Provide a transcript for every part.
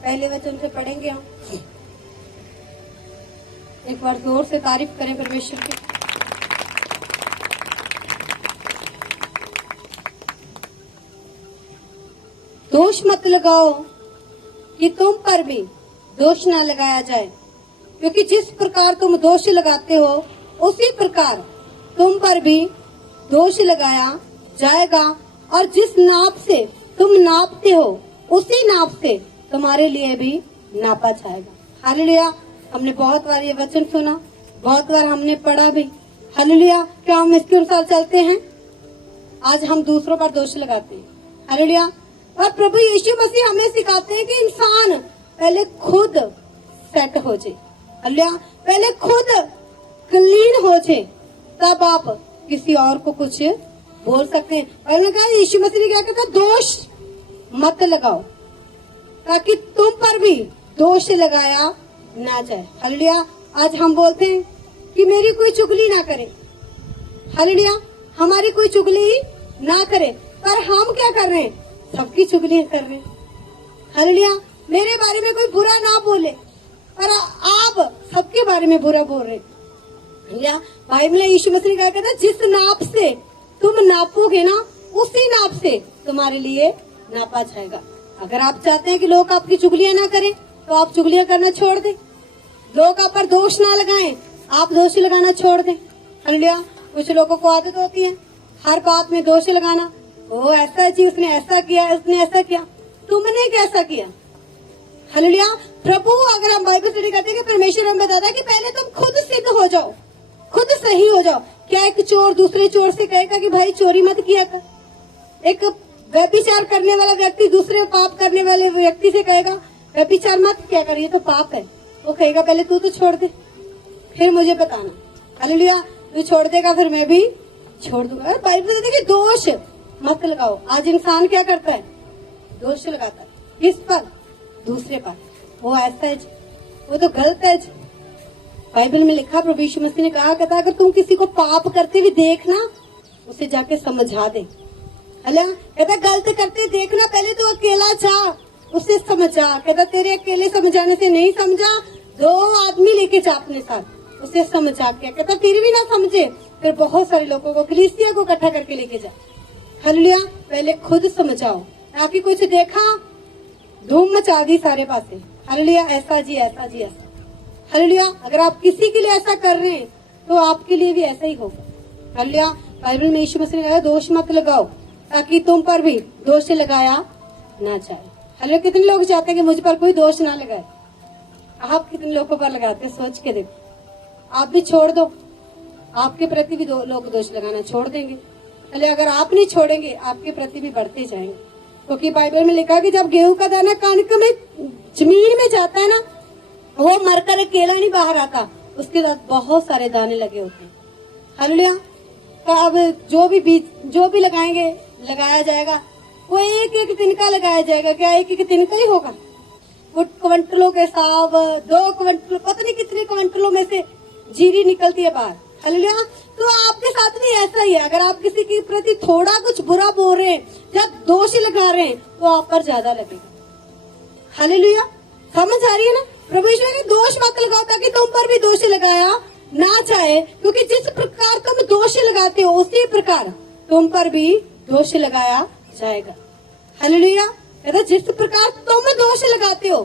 पहले वचन से पढ़ेंगे हम। एक बार जोर से तारीफ करें परमेश्वर की। दोष मत लगाओ कि तुम पर भी दोष ना लगाया जाए, क्योंकि जिस प्रकार तुम दोष लगाते हो उसी प्रकार तुम पर भी दोष लगाया जाएगा, और जिस नाप से तुम नापते हो उसी नाप से तुम्हारे लिए भी नापा जाएगा। हालेलुया। हमने बहुत बार ये वचन सुना, बहुत बार हमने पढ़ा भी। हालेलुया। क्या हम इसके अनुसार चलते हैं? आज हम दूसरों पर दोष लगाते हैं। हालेलुया। और प्रभु यीशु मसीह हमें सिखाते हैं कि इंसान पहले खुद सेट हो जाए। हालेलुया। पहले खुद क्लीन हो जाए, तब आप किसी और को कुछ बोल सकते हैं। पहले कहा यीशु मसीह ने क्या कहता? दोष मत लगाओ, ताकि तुम पर भी दोष लगाया ना जाए। हालेलुया। आज हम बोलते हैं कि मेरी कोई चुगली ना करे। हालेलुया। हमारी कोई चुगली ना करे, पर हम क्या कर रहे हैं? सबकी चुगलियां कर रहे हैं। हालेलुया। मेरे बारे में कोई बुरा ना बोले, पर आप सबके बारे में बुरा बोल रहे हैं। बाइबल में यीशु मसीह ने क्या कहता? जिस नाप से तुम नापोगे ना, उसी नाप से तुम्हारे लिए नापा जाएगा। अगर आप चाहते हैं कि लोग आपकी चुगलियां ना करें, तो आप चुगलियां करना छोड़ दें। लोग आप पर दोष ना लगाएं, आप दोष लगाना छोड़ दें। हालेलुया। कुछ लोगों को आदत होती है हर बात में दोष लगाना। वो ऐसा जी, उसने ऐसा किया, उसने ऐसा किया। तुमने कैसा किया? हालेलुया। प्रभु, अगर हम बाइबल स्टडी करते हैं कि परमेश्वर हमें बताता है कि पहले तुम खुद सिद्ध हो जाओ, खुद सही हो जाओ। क्या एक चोर दूसरे चोर से कहेगा कि भाई चोरी मत किया कर? एक व्यभिचार करने वाला व्यक्ति दूसरे पाप करने वाले व्यक्ति से कहेगा व्यभिचार मत किया कर, ये तो पाप है। वो कहेगा पहले तू तो छोड़ दे, फिर मुझे बताना। हालेलुया। तू छोड़ देगा फिर मैं भी छोड़ दूंगा। बाइबल कहती है कि दोष मत लगाओ। आज इंसान क्या करता है? दोष लगाता है। किस पर? दूसरे पर। वो ऐसा है, वो तो गलत है। बाइबल में लिखा, प्रभु यीशु मसीह ने कहा कहता अगर तुम किसी को पाप करते हुए देखना, उसे जाके समझा दे। अल्लाह कहता गलत करते देखना, पहले तो अकेला जा, उसे समझा। कहता तेरे अकेले समझाने से नहीं समझा, 2 आदमी लेके जा अपने साथ, उसे समझा के। कहता फिर भी ना समझे, फिर बहुत सारे लोगों को, कलीसिया को इकट्ठा करके लेके जा। हालेलुया। पहले खुद समझाओ, ताकि कुछ देखा धूम मचा दी सारे पासे। हालेलुया। ऐसा जी, ऐसा जी, ऐसा। हालेलुया। अगर आप किसी के लिए ऐसा कर रहे हैं, तो आपके लिए भी ऐसा ही होगा। हालेलुया। बाइबल में यीशु मसीह ने कहा दोष मत लगाओ, ताकि तुम पर भी दोष लगाया ना जाए। हालेलुया। कितने लोग चाहते हैं कि मुझ पर कोई दोष ना लगाए? आप कितने लोगों पर लगाते हैं? सोच के देखो। आप भी छोड़ दो, आपके प्रति भी लोग दोष लगाना छोड़ देंगे। अगर आप नहीं छोड़ेंगे, आपके प्रति भी बढ़ते जाएंगे। क्योंकि बाइबल में लिखा कि जब गेहूं का दाना कणक में जमीन में जाता है ना, वो मरकर अकेला नहीं बाहर आता, उसके साथ बहुत सारे दाने लगे होते हैं। हालेलुया। तो अब जो भी बीज जो भी लगाएंगे लगाया जाएगा, वो एक एक तिनका लगाया जाएगा। क्या एक एक तिनका ही होगा? वो क्विंटलों के हिसाब, 2 क्विंटल, पता नहीं कितने क्विंटलों में से जीरी निकलती है बाहर। हालेलुया। तो आपके साथ भी ऐसा ही है। अगर आप किसी के प्रति थोड़ा कुछ बुरा बोल रहे हैं या दोष लगा रहे हैं, तो आप पर ज्यादा लगेगा। हालेलुया। समझ आ रही है ना? प्रभु यीशु ने दोष मत लगाओ, ताकि तुम पर भी दोष लगाया ना जाए, क्योंकि जिस प्रकार तुम दोष लगाते हो उसी प्रकार तुम पर भी दोष लगाया जाएगा। हालेलुया। कहता जिस प्रकार तुम दोष लगाते हो,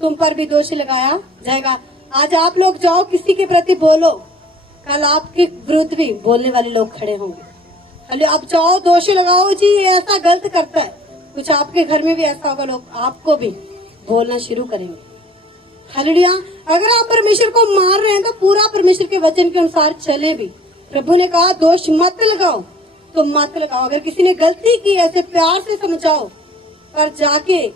तुम पर भी दोष लगाया जाएगा। आज आप लोग जाओ किसी के प्रति बोलो, कल आपके विरुद्ध भी बोलने वाले लोग खड़े होंगे। हालेलुया। आप जाओ दोष लगाओ, जी ये ऐसा गलत करता है, कुछ आपके घर में भी ऐसा होगा, लोग आपको भी बोलना शुरू करेंगे। हालेलुया। अगर आप परमेश्वर को मान रहे हैं, तो पूरा परमेश्वर के वचन के अनुसार चले भी। प्रभु ने कहा दोष मत लगाओ, तो मत लगाओ। अगर किसी ने गलती की, ऐसे प्यार से समझाओ, पर जाके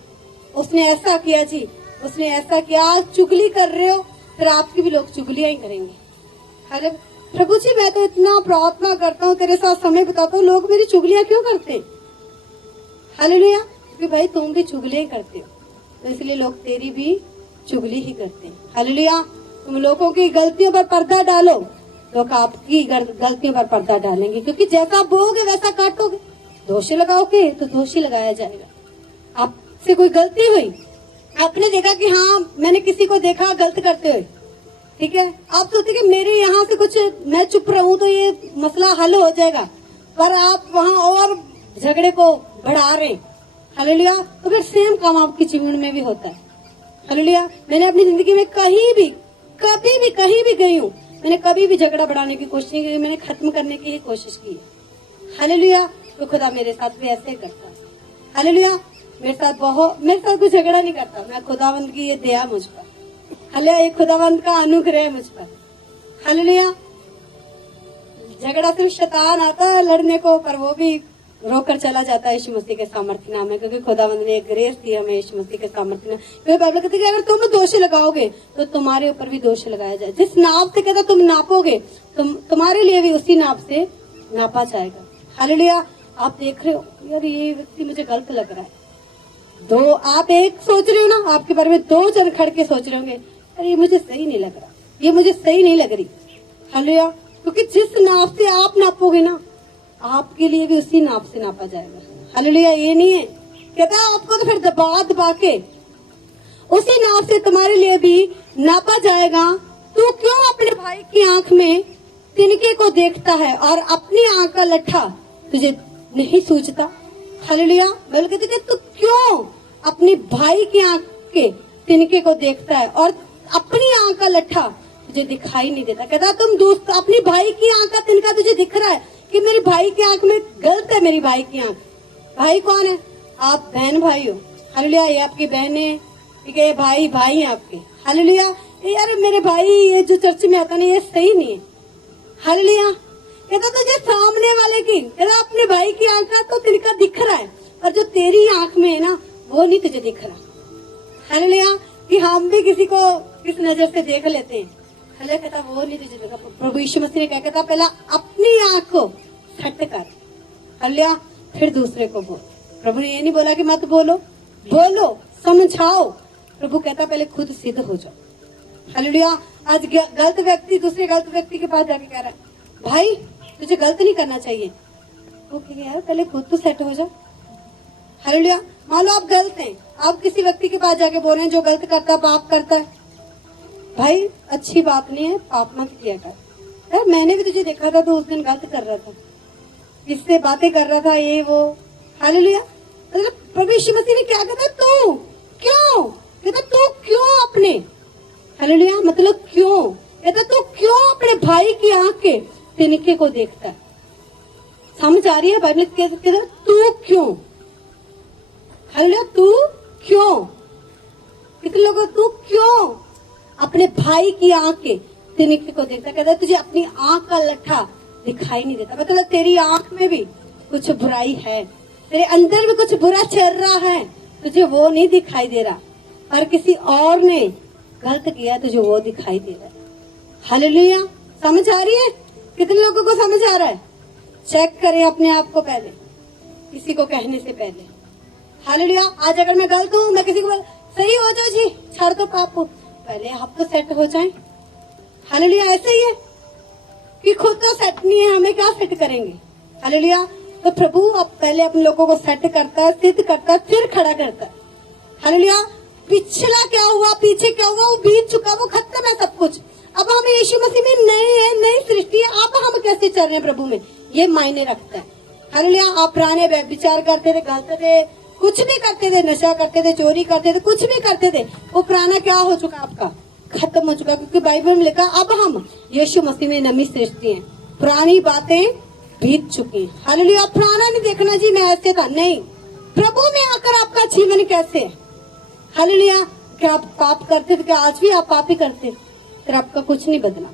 उसने ऐसा किया जी, उसने ऐसा किया, चुगली कर रहे हो, फिर आपकी भी लोग चुगलियां ही करेंगे। अरे प्रभु जी, मैं तो इतना प्रार्थना करता हूँ, तेरे साथ समय बिताता हूँ, लोग मेरी चुगलियां क्यों करते हैं? हालेलुया। क्योंकि भाई तुम भी चुगलियां करते हो, तो इसलिए लोग तेरी भी चुगली ही करते हैं। हालेलुया। तुम लोगों की गलतियों पर पर्दा डालो, लोग आपकी गलतियों पर पर्दा डालेंगे, क्योंकि जैसा बोओगे वैसा काटोगे। दोष लगाओगे तो दोष ही लगाया जाएगा। आपसे कोई गलती हुई, आपने देखा कि हाँ मैंने किसी को देखा गलत करते हुए, ठीक है, आप सोचते कि मेरे यहाँ से कुछ मैं चुप रहूं तो ये मसला हल हो जाएगा, पर आप वहाँ और झगड़े को बढ़ा रहे हैं। हालेलुया। तो फिर सेम काम आपके जीवन में भी होता है। हालेलुया। मैंने अपनी जिंदगी में कहीं भी कहीं भी गई हूँ, मैंने कभी भी झगड़ा बढ़ाने की कोशिश नहीं की, मैंने खत्म करने की ही कोशिश की है। हालेलुया। तो खुदा मेरे साथ भी ऐसे ही करता है। हालेलुया। मेरे साथ कोई झगड़ा नहीं करता। मैं खुदावंद की ये दया मुझ पर, हालेलुया, ये खुदावंद का अनुग्रह है मुझ पर। हालेलुया। झगड़ा सिर्फ शैतान आता है लड़ने को, पर वो भी रोकर चला जाता है यीशु मसीह के सामर्थ्य नाम में, क्योंकि खुदावंद ने एक ग्रेस दी हमें यीशु मसीह के सामर्थ्य नाम। क्योंकि बाइबल कहती है कि अगर तुम दोष लगाओगे तो तुम्हारे ऊपर भी दोष लगाया जाए। जिस नाप से कहता तुम नापोगे तुम्हारे लिए भी उसी नाप से नापा जाएगा। हालेलुया। आप देख रहे हो यार ये व्यक्ति मुझे गलत लग रहा है, दो आप एक सोच रहे हो ना, आपके बारे में दो जन खड़ के सोच रहे होंगे अरे ये मुझे सही नहीं लग रहा, ये मुझे सही नहीं लग रही। हालेलुया। क्योंकि जिस नाप से आप नापोगे ना, आपके लिए भी उसी नाप से नापा जाएगा। हालेलुया। ये नहीं है कहता आपको तो फिर दबा के उसी नाप से तुम्हारे लिए भी नापा जाएगा। तू क्यों अपने भाई की आंख में तिनके को देखता है और अपनी आंख का लट्ठा तुझे नहीं सूझता। हालेलुया। बोल कहते कि तू क्यों अपने भाई की आंख के तिनके को देखता है और अपनी आंख का लट्ठा तुझे दिखाई नहीं देता। कहता तुम दोस्त अपनी भाई की आंख का तिनका तुझे दिख रहा है कि मेरे भाई की आंख में गलत है। मेरी भाई की आंख, भाई कौन है? आप बहन भाई हो। हालेलुया। ये आपकी बहन है, ठीक है, ये भाई है आपके। हालेलुया। यार मेरे भाई ये जो चर्च में आता नहीं ये सही नहीं है। हालेलुया। कहता तुझे सामने वाले की, कहता अपने भाई की आंख का तो तिनका दिख रहा है, और जो तेरी आंख में है ना वो नहीं तुझे दिख रहा। हालेलुया। कि हम भी किसी को किस नजर से देख लेते हैं। हालेलुया। कहता वो नहीं तुझे देखा। प्रभु यीशु मसीह ने क्या कहता, पहला अपनी आंख को सेट कर। हालेलुया। फिर दूसरे को बोल। प्रभु ने ये नहीं बोला कि मत बोलो, बोलो, समझाओ। प्रभु कहता पहले खुद सिद्ध हो जाओ। हालेलुया। आज गलत व्यक्ति दूसरे गलत व्यक्ति के पास जाके कह रहा है भाई तुझे गलत नहीं करना चाहिए। वो कह यार पहले खुद तो सेट हो जाओ। हालेलुया। मान लो आप गलत हैं, आप किसी व्यक्ति के पास जाके बोल रहे हैं जो गलत करता है, पाप करता है, भाई अच्छी बात नहीं है, पाप मत किया कर। यार मैंने भी तुझे देखा था तो उस दिन गलत कर रहा था, इससे बातें कर रहा था, ये वो। हालेलुया। मतलब प्रभु यीशु मसीह ने क्या कहता, तू क्यों, कहता तू क्यों अपने, हालेलुया, मतलब क्यों, कहता तू क्यों अपने भाई की आंख के तिनके को देखता है। समझ आ रही है बाइबल कहता तू क्यों। हालेलुया। तू क्यों, कितने लोगों तू क्यों अपने भाई की आंख के तिनके को देखता। कहता तुझे अपनी आंख का लट्ठा दिखाई नहीं देता। मतलब तेरी आंख में भी कुछ बुराई है, तेरे अंदर भी कुछ बुरा चल रहा है, तुझे वो नहीं दिखाई दे रहा, और किसी और ने गलत किया तुझे वो दिखाई दे रहा है। हालेलुया। समझ आ रही है? कितने लोगों को समझ आ रहा है? चेक करें अपने आप को पहले, किसी को कहने से पहले। हालेलुया। आज अगर मैं गलत हूँ, मैं किसी को सही हो जाओ जी, छोड़ दो पाप को, पहले आप तो सेट हो जाएं। हालेलुया। ऐसे ही है कि खुद तो सेट नहीं है, हमें क्या सेट करेंगे। हालेलुया। तो प्रभु अब पहले अपने लोगों को सेट करता है, सिद्ध करता है, फिर खड़ा करता है। हालेलुया। पिछला क्या हुआ, पीछे क्या हुआ, वो बीत चुका, वो खत्म है सब कुछ। अब हम यीशु मसीह में नई सृष्टि है। अब हम कैसे चल रहे हैं प्रभु में, ये मायने रखता है। हालेलुया। आप पुराने विचार करते थे, गलत थे, कुछ भी करते थे, नशा करते थे, चोरी करते थे, कुछ भी करते थे, वो पुराना क्या हो चुका आपका, खत्म हो चुका। क्योंकि बाइबल में लिखा अब हम यीशु मसीह में नई सृष्टि है, पुरानी बातें बीत चुकी। हालेलुया। पुराना नहीं देखना जी मैं ऐसे था, नहीं, प्रभु में आकर आपका जीवन कैसे है। हालेलुया। क्या आप पाप करते थे, क्या आज भी आप पाप ही करते, फिर आपका कुछ नहीं बदला।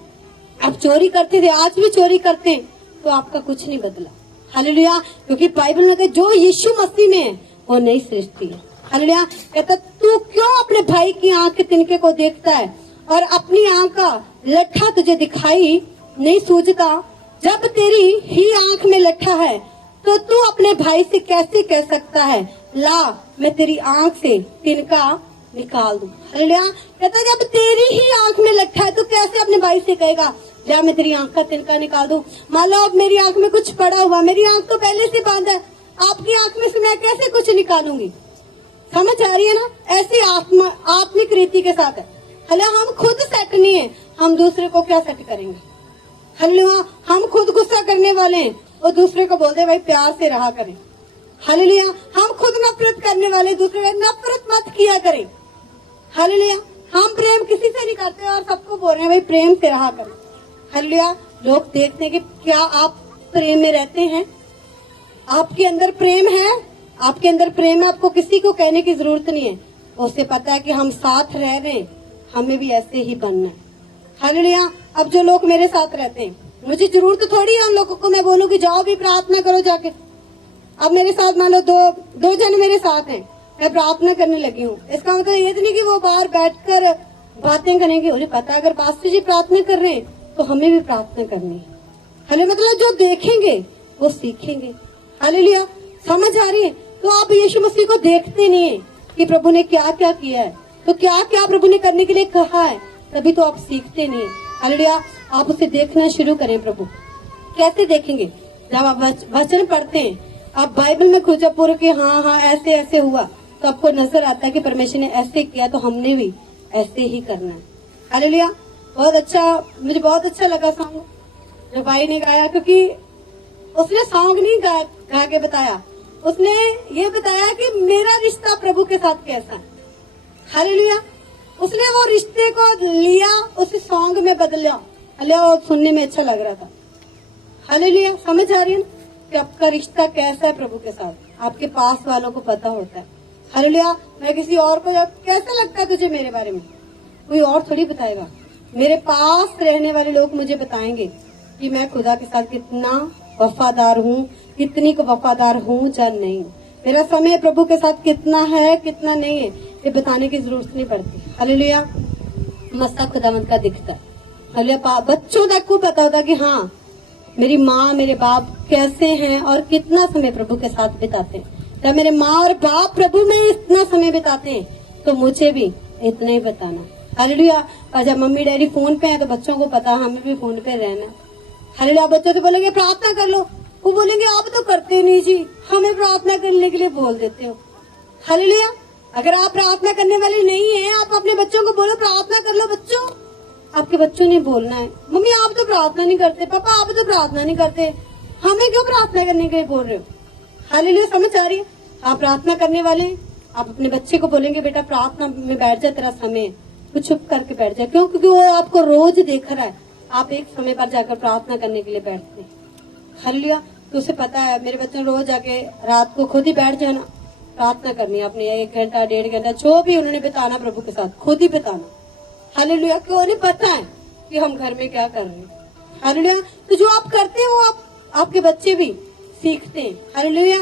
आप चोरी करते थे, आज भी चोरी करते हैं, तो आपका कुछ नहीं बदला। हालेलुया। क्योंकि बाइबल में कहता जो यीशु मसीह में है वो नई सृष्टि है। हालेलुया। कहता तू क्यों अपने भाई की आंख के तिनके को देखता है और अपनी आंख का लट्ठा तुझे दिखाई नहीं सूझता। जब तेरी ही आंख में लट्ठा है तो तू अपने भाई से कैसे कह सकता है ला मैं तेरी आंख से तिनका निकाल दूं। हालेलुया। कहता जब तेरी ही आंख में लट्ठा है तो कैसे अपने भाई से कहेगा ला मैं तेरी आंख का तिनका निकाल दूं। मान लो अब मेरी आंख में कुछ पड़ा हुआ, मेरी आंख तो पहले से बंद है, आपकी आंख में से मैं कैसे कुछ निकालूंगी। समझ आ रही है ना? ऐसी आत्मिक रीति के साथ है। हालांकि हम खुद सेट नहीं है, हम दूसरे को क्या सेट करेंगे? हालेलुया। हम खुद गुस्सा करने वाले हैं और दूसरे को बोलते भाई प्यार से रहा करें। हालेलुया। हम खुद नफरत करने वाले, दूसरे को नफरत मत किया करें। हालेलुया। हम प्रेम किसी से नहीं करते और सबको बोल रहे हैं भाई प्रेम से रहा करें। हालेलुया। लोग देखते हैं कि क्या आप प्रेम में रहते हैं, आपके अंदर प्रेम है, आपके अंदर प्रेम है। आपको किसी को कहने की जरूरत नहीं है, उससे पता है कि हम साथ रह रहे हैं, हमें भी ऐसे ही बनना है। हालेलुया। अब जो लोग मेरे साथ रहते हैं, मुझे जरूरत थोड़ी है उन लोगों को मैं बोलूं कि जाओ भी प्रार्थना करो जाके। अब मेरे साथ मान लो दो जन मेरे साथ हैं, मैं प्रार्थना करने लगी हूँ, इसका मतलब ये तो नहीं कि वो बाहर बैठकर बातें करेंगे। मुझे पता है अगर पास्टर जी प्रार्थना कर रहे हैं तो हमें भी प्रार्थना करनी है। हाले मतलब जो देखेंगे वो सीखेंगे। हालेलुया। समझ आ रही है? तो आप यीशु मसीह को देखते नहीं है कि प्रभु ने क्या क्या किया है, तो क्या क्या प्रभु ने करने के लिए कहा है, तभी तो आप सीखते नहीं है। हालेलुया। आप उसे देखना शुरू करें। प्रभु कैसे देखेंगे? जब आप वचन पढ़ते हैं, आप बाइबल में खोजा पूरे कि हाँ हाँ ऐसे ऐसे हुआ, तो आपको नजर आता है कि परमेश्वर ने ऐसे किया तो हमने भी ऐसे ही करना है। हालेलुया। बहुत अच्छा, मुझे बहुत अच्छा लगा सॉन्ग जो भाई ने गाया, क्योंकि उसने सॉन्ग नहीं गा के बताया, उसने ये बताया कि मेरा रिश्ता प्रभु के साथ कैसा है। हालेलुया। उसने वो रिश्ते को लिया, उसे सॉन्ग में बदला। हालेलुया। और सुनने में अच्छा लग रहा था। हालेलुया। समझ आ रही है कि आपका रिश्ता कैसा है प्रभु के साथ, आपके पास वालों को पता होता है। हालेलुया। मैं किसी और को, कैसा लगता है तुझे मेरे बारे में, कोई और थोड़ी बताएगा, मेरे पास रहने वाले लोग मुझे बताएंगे कि मैं खुदा के साथ कितना वफादार हूँ, कितनी को वफादार हूँ या नहीं। मेरा समय प्रभु के साथ कितना है कितना नहीं है, ये बताने की जरूरत नहीं पड़ती। हालेलुया। मस्ता खुदावंत का दिखता है। हालेलुया। बच्चों तक को पता होता कि हाँ मेरी माँ मेरे बाप कैसे हैं और कितना समय प्रभु के साथ बिताते हैं। जब मेरे माँ और बाप प्रभु में इतना समय बिताते हैं तो मुझे भी इतना ही बताना। हालेलुया। और जब मम्मी डैडी फोन पे हैं तो बच्चों को पता हमें भी फोन पे रहना। हालेलुया। बच्चों से बोलेंगे प्रार्थना कर लो, वो बोलेंगे आप तो करते नहीं जी, हमें प्रार्थना करने के लिए बोल देते हो। हालेलुया। अगर आप प्रार्थना करने वाले नहीं है, आप अपने बच्चों को बोलो प्रार्थना कर लो। बच्चों, आपके बच्चों ने बोलना है मम्मी आप तो प्रार्थना नहीं करते, पापा आप तो प्रार्थना नहीं करते, हमें क्यों प्रार्थना करने के लिए बोल रहे हो? हालेलुया। समझ आ रही है? आप प्रार्थना करने वाले हैं, आप अपने बच्चे को बोलेंगे बेटा प्रार्थना में बैठ जा, तेरा समय है, तो चुप करके बैठ जाए। क्यों? क्योंकि वो आपको रोज देख रहा है, आप एक समय पर जाकर प्रार्थना करने के लिए बैठते हैं। हालेलुया। तो उसे पता है मेरे बच्चे रोज जाके रात को खुद ही बैठ जाना, प्रार्थना करनी है अपने 1 घंटा 1.5 घंटा जो भी उन्होंने बिताना प्रभु के साथ, खुद ही बिताना। हालेलुया। क्यों? उन्हें पता है कि हम घर में क्या कर रहे हैं। हालेलुया। तो जो आप करते हैं वो आपके बच्चे भी सीखते हैं। हालेलुया।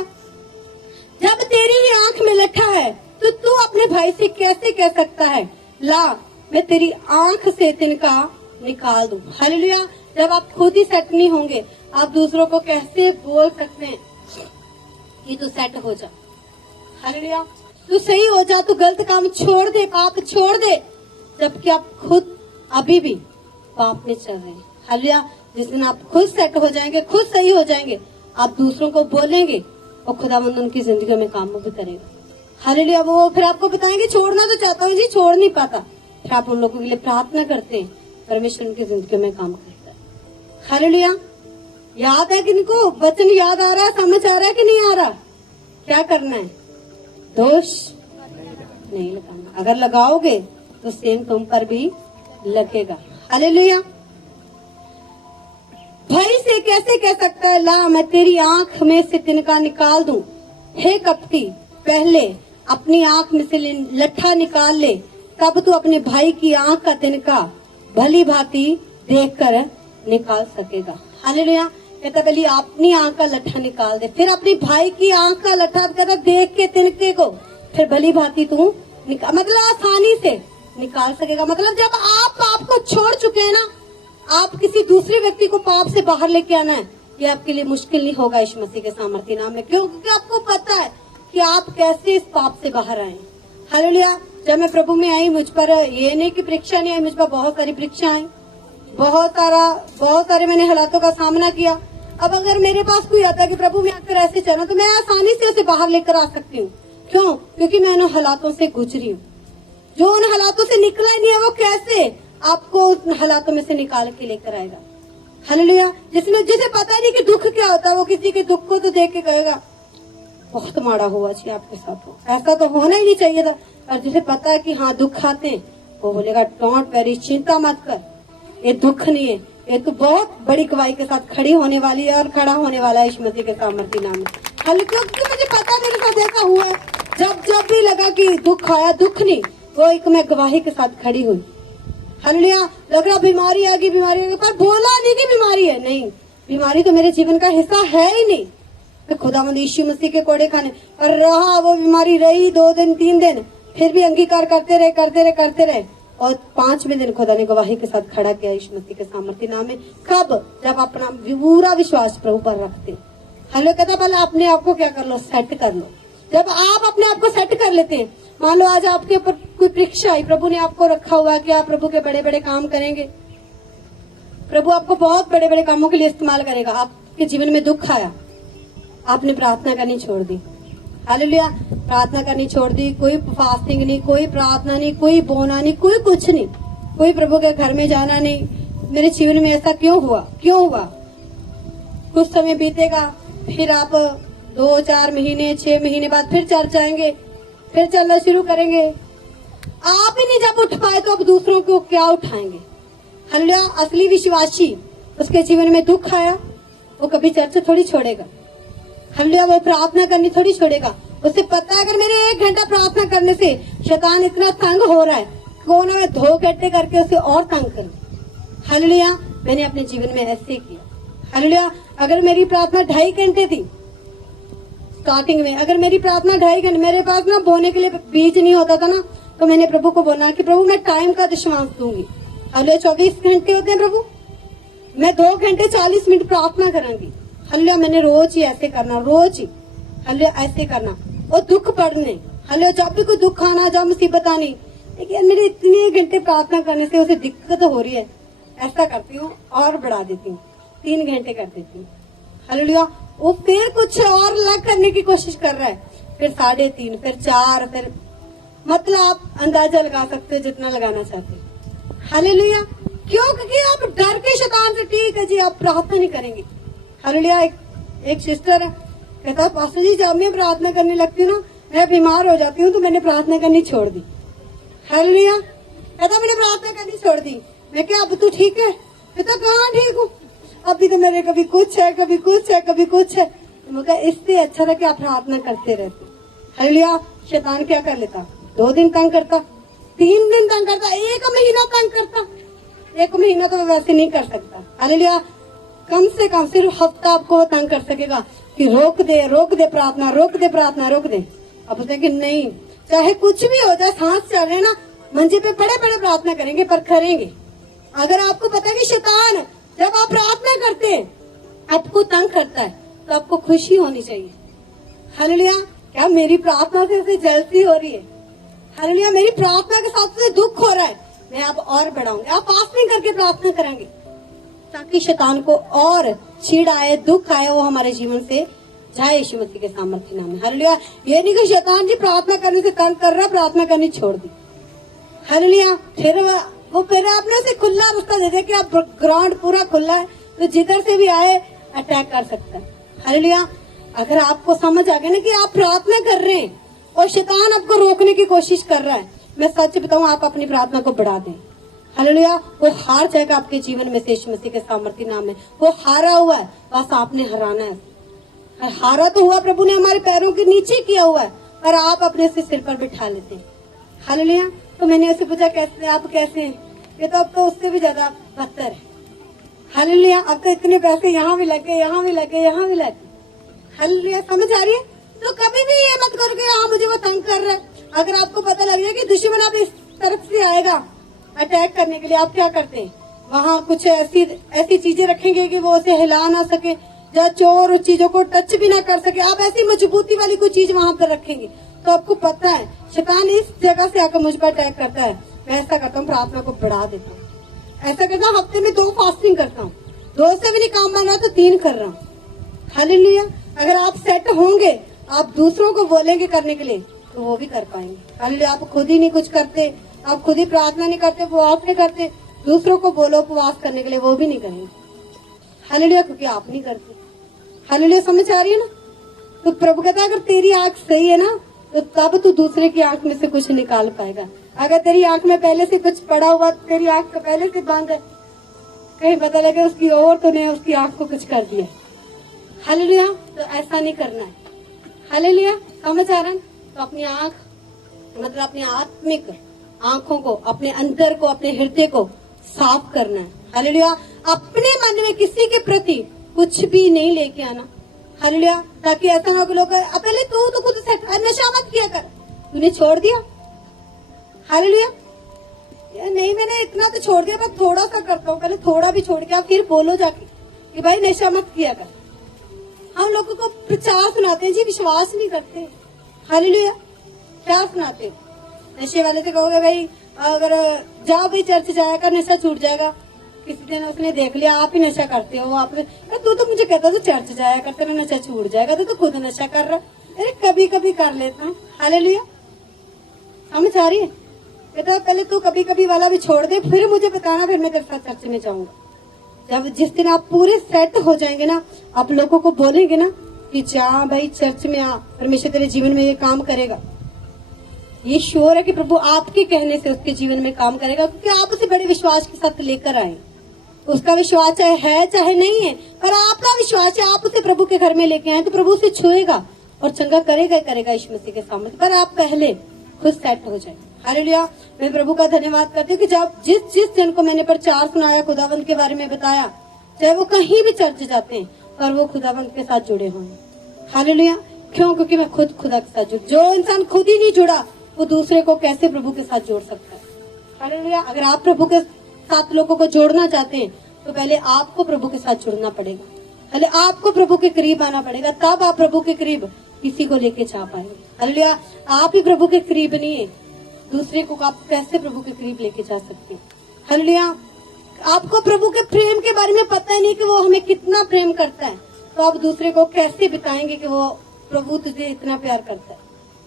जब तेरी ही आंख में लट्ठा है तो तू अपने भाई से कैसे कह सकता है ला मैं तेरी आंख से तिनका निकाल दूं। हालेलुया। जब आप खुद ही सेट नहीं होंगे, आप दूसरों को कैसे बोल सकते हैं कि तू सेट हो जा। हालेलुया। तू सही हो जा, तू गलत काम छोड़ दे, पाप छोड़ दे, जबकि आप खुद अभी भी पाप में चल रहे हैं। हालेलुया। जिस दिन आप खुद सेट हो जाएंगे, खुद सही हो जाएंगे, आप दूसरों को बोलेंगे और खुदावंद उनकी जिंदगी में काम भी करेगा। हालेलुया। वो फिर आपको बताएंगे छोड़ना तो चाहता हूँ जी, छोड़ नहीं पाता, फिर आप उन लोगों के लिए प्रार्थना करते हैं, परमेश्वर उनकी जिंदगी में काम करता है। हालेलुया। याद है किनको वचन याद आ रहा है, समझ आ रहा है कि नहीं आ रहा? क्या करना है? दोष नहीं लगाना, अगर लगाओगे तो सेम तुम पर भी लगेगा। हालेलुया। भाई से कैसे कह सकता है ला मैं तेरी आंख में से तिनका निकाल दूं। हे कपटी, पहले अपनी आंख में से लट्ठा निकाल ले, तब तू अपने भाई की आंख का तिनका भली भांति देखकर निकाल सकेगा। हालेलुया। कहता पहले अपनी आंख का लट्ठा निकाल दे, फिर अपनी भाई की आंख का लट्ठा कहता देख के तिनके को फिर भली भांति तू मतलब आसानी से निकाल सकेगा। मतलब जब आप पाप को छोड़ चुके हैं ना, आप किसी दूसरे व्यक्ति को पाप से बाहर लेके आना है, ये आपके लिए मुश्किल नहीं होगा यीशु मसीह के सामर्थ्य नाम में। क्यों? क्योंकि आपको पता है कि आप कैसे इस पाप से बाहर आए। हालेलुया। जब मैं प्रभु में आई, मुझ पर ये नहीं कि परीक्षा नहीं आई, मुझ पर बहुत सारी परीक्षा आई, बहुत सारे मैंने हालातों का सामना किया। अब अगर मेरे पास कोई आता है कि प्रभु मैं अगर ऐसे चलना, तो मैं आसानी से उसे बाहर लेकर आ सकती हूँ। क्यों? क्योंकि मैं उन हालातों से गुजरी हूँ। जो उन हालातों से निकला ही नहीं है, वो कैसे आपको उन हालातों में से निकाल के लेकर आएगा? हालेलुया। जिसे पता नहीं कि दुख क्या होता है, वो किसी के दुख को तो देख के कहेगा बहुत माड़ा हुआ जी आपके साथ, हो ऐसा तो होना ही नहीं चाहिए था। और जिसे पता है कि हाँ दुख आते हैं, वो बोलेगा डोंट वेरी, चिंता मत कर, ये दुख नहीं है, ये तो बहुत बड़ी गवाही के साथ खड़ी होने वाली है और खड़ा होने वाला है यीशु मसीह के सामर्थी नाम में। क्योंकि मुझे पता मेरे साथ ऐसा हुआ है, जब भी लगा कि दुख आया, दुख नहीं, वो एक मैं गवाही के साथ खड़ी हुई। हालेलुया। लग रहा बीमारी आ गई, पर बोला नहीं कि बीमारी है, नहीं, बीमारी तो मेरे जीवन का हिस्सा है ही नहीं। तो खुदावंद यीशु मसीह के कोड़े खाने पर रहा, वो बीमारी रही 2 दिन 3 दिन, फिर भी अंगीकार करते रहे और 5वें दिन खुदा ने गवाही के साथ खड़ा किया यीशु मसीह के सामर्थी नाम में। कब? जब अपना पूरा विश्वास प्रभु पर रखते। हालेलुया। कहता पहले अपने आप को क्या कर लो, सेट कर लो। जब आप अपने आप को सेट कर लेते हैं, मान लो आज आपके ऊपर कोई परीक्षा आई, प्रभु ने आपको रखा हुआ कि आप प्रभु के बड़े बड़े काम करेंगे, प्रभु आपको बहुत बड़े बड़े कामों के लिए इस्तेमाल करेगा। आपके जीवन में दुख आया, आपने प्रार्थना करनी छोड़ दी। हालेलुया। प्रार्थना करनी छोड़ दी, कोई फास्टिंग नहीं, कोई प्रार्थना नहीं, कोई बोना नहीं, कोई कुछ नहीं, कोई प्रभु के घर में जाना नहीं। मेरे जीवन में ऐसा क्यों हुआ? कुछ समय बीतेगा, फिर आप 2-4 महीने 6 महीने बाद फिर चर्च जाएंगे, फिर चलना शुरू करेंगे। आप ही नहीं जब उठ पाए तो अब दूसरों को क्या उठाएंगे? हालेलुया। असली विश्वासी, उसके जीवन में दुख आया, वो कभी चर्च थोड़ी छोड़ेगा। हालेलुया। वो प्रार्थना करनी थोड़ी छोड़ेगा। उसे पता है अगर मेरे 1 घंटा प्रार्थना करने से शैतान इतना तंग हो रहा है, क्यों ना मैं 2 घंटे करके उसे और तंग करूं। हालेलुया। मैंने अपने जीवन में ऐसे किया। हालेलुया। अगर मेरी प्रार्थना 2.5 घंटे थी स्टार्टिंग में, अगर मेरी प्रार्थना 2.5 घंटे, मेरे पास ना बोने के लिए बीज नहीं होता था ना, तो मैंने प्रभु को बोला कि प्रभु मैं टाइम का दशमांश दूंगी। हालेलुया। 24 घंटे होते हैं प्रभु, मैं 2 घंटे 40 मिनट प्रार्थना करूंगी। हालेलुया। मैंने रोज ही ऐसे करना, रोज ही हालेलुया ऐसे करना। और दुख पड़ने, हालेलुया, जब भी कोई दुख आना, जब मुसीबत आनी, लेकिन मेरे इतने घंटे प्रार्थना करने से उसे दिक्कत हो रही है, ऐसा करती हूँ और बढ़ा देती हूँ, 3 घंटे कर देती हूँ। हालेलुया। वो फिर कुछ और अलग करने की कोशिश कर रहा है, फिर 3.5, फिर 4, फिर मतलब आप अंदाजा लगा सकते हो जितना लगाना चाहते हैं। हालेलुया। क्यों? क्योंकि आप डर के शैतान से, ठीक है जी आप प्रार्थना नहीं करेंगे। हालेलुया। एक सिस्टर है, कहता पास्टर जी जब मैं प्रार्थना करने लगती हूँ ना, मैं बीमार हो जाती हूँ, तो मैंने प्रार्थना करनी छोड़ दी। हालेलुया। कहता मैंने प्रार्थना करनी छोड़ दी। मैं क्या अब तू ठीक है? कहता कहाँ ठीक हूँ, अभी तो मेरे कभी कुछ है, कभी कुछ है, कभी कुछ है। तो मैं इससे अच्छा था कि आप प्रार्थना करते रहते। हालेलुया। शैतान क्या कर लेता? 2 दिन तंग करता, 3 दिन तंग करता, 1 महीना तंग करता। 1 महीना तो वैसे नहीं कर सकता। हालेलुया। कम से कम सिर्फ हफ्ता आपको तंग कर सकेगा कि रोक दे प्रार्थना, रोक दे। अब बोलते कि नहीं, चाहे कुछ भी हो जाए, सांस चल रहे ना, मंजे पे बड़े प्रार्थना करेंगे, पर करेंगे। अगर आपको पता है कि शैतान जब आप प्रार्थना करते हैं आपको तंग करता है, तो आपको खुशी होनी चाहिए। हालेलुया। क्या मेरी प्रार्थना से उसे जलती हो रही है? हालेलुया। मेरी प्रार्थना के साथ उसे दुख हो रहा है, मैं अब और बढ़ाऊंगी। आप फास्टिंग करके प्रार्थना करेंगे ताकि शैतान को और चिढ़ आए, दुख आए, वो हमारे जीवन से जाए यीशु मसीह के सामर्थ्य नाम में। हालेलुया। ये नहीं कि शैतान जी प्रार्थना करने से तंग कर रहा, प्रार्थना करनी छोड़ दी। हालेलुया। फिर आपने उसे खुला रास्ता दे दिया कि आप ग्राउंड पूरा खुला है, तो जिधर से भी आए अटैक कर सकता है। हालेलुया। अगर आपको समझ आ गया ना कि आप प्रार्थना कर रहे हैं और शैतान आपको रोकने की कोशिश कर रहा है, मैं सच बताऊं, आप अपनी प्रार्थना को बढ़ा दें। हालेलुया। वो हार जाएगा आपके जीवन में से यीशु मसीह के सामर्थ्य नाम में। वो हारा हुआ है, बस आपने हराना है। हारा तो हुआ, प्रभु ने हमारे पैरों के नीचे किया हुआ है, पर आप अपने से सिर पर बिठा लेते हैं। हालेलुया। तो मैंने उससे पूछा कैसे, आप कैसे हैं? ये तो अब तो उससे भी ज्यादा बदतर है। हालेलुया। अब तो इतने पैसे यहाँ भी लगे, यहाँ भी लगे, यहाँ भी लगे। हालेलुया। समझ आ रही है? तो कभी भी ये मत करो कि हाँ मुझे वो तंग कर रहा है। अगर आपको पता लग जाए कि दुश्मन आप इस तरफ से आएगा अटैक करने के लिए, आप क्या करते हैं? वहाँ कुछ ऐसी चीजें रखेंगे कि वो उसे हिला ना सके, या चोर उस चीजों को टच भी ना कर सके। आप ऐसी मजबूती वाली कोई चीज वहाँ पर रखेंगे, तो आपको पता है शैतान इस जगह से आकर मुझ पर अटैक करता है। मैं ऐसा करता हूँ, प्रार्थना को बढ़ा देता हूँ। ऐसा करता हूँ, हफ्ते में 2 फास्टिंग करता हूँ, 2 से भी नहीं काम बन रहा तो 3 कर रहा हूँ। हालेलुया। अगर आप सेट होंगे, आप दूसरों को बोलेंगे करने के लिए, तो वो भी कर पाएंगे। हालेलुया। आप खुद ही नहीं कुछ करते, आप खुद ही प्रार्थना नहीं करते, उपवास नहीं करते, दूसरों को बोलो उपवास करने के लिए, वो भी नहीं करेंगे। हालेलुया, क्योंकि आप नहीं करते। हालेलुया, समझ आ रही है ना? तो प्रभु कहता है अगर तेरी आंख सही है ना तो तब तू दूसरे की आंख में से कुछ निकाल पाएगा। अगर तेरी आंख में पहले से कुछ पड़ा हुआ, तेरी आंख तो पहले से बंद है, कहीं पता लगे उसकी और तूने उसकी आंख को कुछ कर दिया। हालेलुया, तो ऐसा नहीं करना है। हालेलुया, समझ आ रहा है? तो अपनी आंख मतलब अपनी आत्मिक आंखों को, अपने अंदर को, अपने हृदय को साफ करना है। हालेलुया, अपने मन में किसी के प्रति कुछ भी नहीं लेके आना। हालेलुया, ताकि ऐसा ना हो कि लोग पहले तू तो खुद से नशा मत किया कर, तूने छोड़ दिया। हालेलुया, नहीं मैंने इतना तो छोड़ दिया, मैं थोड़ा सा करता हूँ, पहले थोड़ा भी छोड़ के फिर बोलो जाके कि भाई नशा मत किया कर। हम लोगों को प्रचार सुनाते हैं जी, विश्वास नहीं करते। हालेलुया, क्या सुनाते? नशे वाले से कहोगे भाई अगर जाओ भाई चर्च जाएगा नशा छूट जाएगा। किसी दिन उसने देख लिया आप ही नशा करते हो, आप तू तो मुझे कहता तू चर्च जाया कर तेरा नशा छूट जाएगा, तो खुद नशा कर रहा। अरे कभी कभी कर लेता हूँ। हालेलुया, समझ आ रही है? कहता पहले तू कभी कभी वाला भी छोड़ दे, फिर मुझे बताना, फिर मैं तेरे साथ चर्च में जाऊंगा। जब जिस दिन आप पूरे सेट हो जाएंगे ना, आप लोगों को बोलेंगे ना कि जा भाई चर्च में आ, परमेश्वर तेरे जीवन में ये काम करेगा। ये श्योर है कि प्रभु आपके कहने से उसके जीवन में काम करेगा, क्योंकि आप उसे बड़े विश्वास के साथ लेकर आए। उसका विश्वास चाहे है चाहे नहीं है, पर आपका विश्वास है, आप उसे प्रभु के घर में लेके आए तो प्रभु उसे छुएगा और चंगा करेगा करेगा यीशु मसीह के सामने। पर आप पहले खुद सेट हो जाए। हालेलुया, मैं प्रभु का धन्यवाद करती हूँ कि जब जिस जन को मैंने प्रचार सुनाया, खुदावंत के बारे में बताया, चाहे वो कहीं भी चर्च जाते हैं पर वो खुदावंत के साथ जुड़े हुए हैं। हालेलुया, क्यों? क्योंकि मैं खुद खुदा के साथ जुड़, जो इंसान खुद ही नहीं जुड़ा वो दूसरे को कैसे प्रभु के साथ जोड़ सकता है? हालेलुया, अगर आप प्रभु के साथ लोगों को जोड़ना चाहते हैं तो पहले आपको प्रभु के साथ जुड़ना पड़ेगा, पहले आपको प्रभु के करीब आना पड़ेगा, तब आप प्रभु के करीब किसी को लेके जा पाएंगे। हालेलुया, आप ही प्रभु के करीब नहीं है, दूसरे को आप कैसे प्रभु के करीब लेके जा सकते हैं? हालेलुया, आपको प्रभु के प्रेम के बारे में पता ही नहीं कि वो हमें कितना प्रेम करता है, तो आप दूसरे को कैसे बताएंगे कि वो प्रभु तुझे इतना प्यार करता है?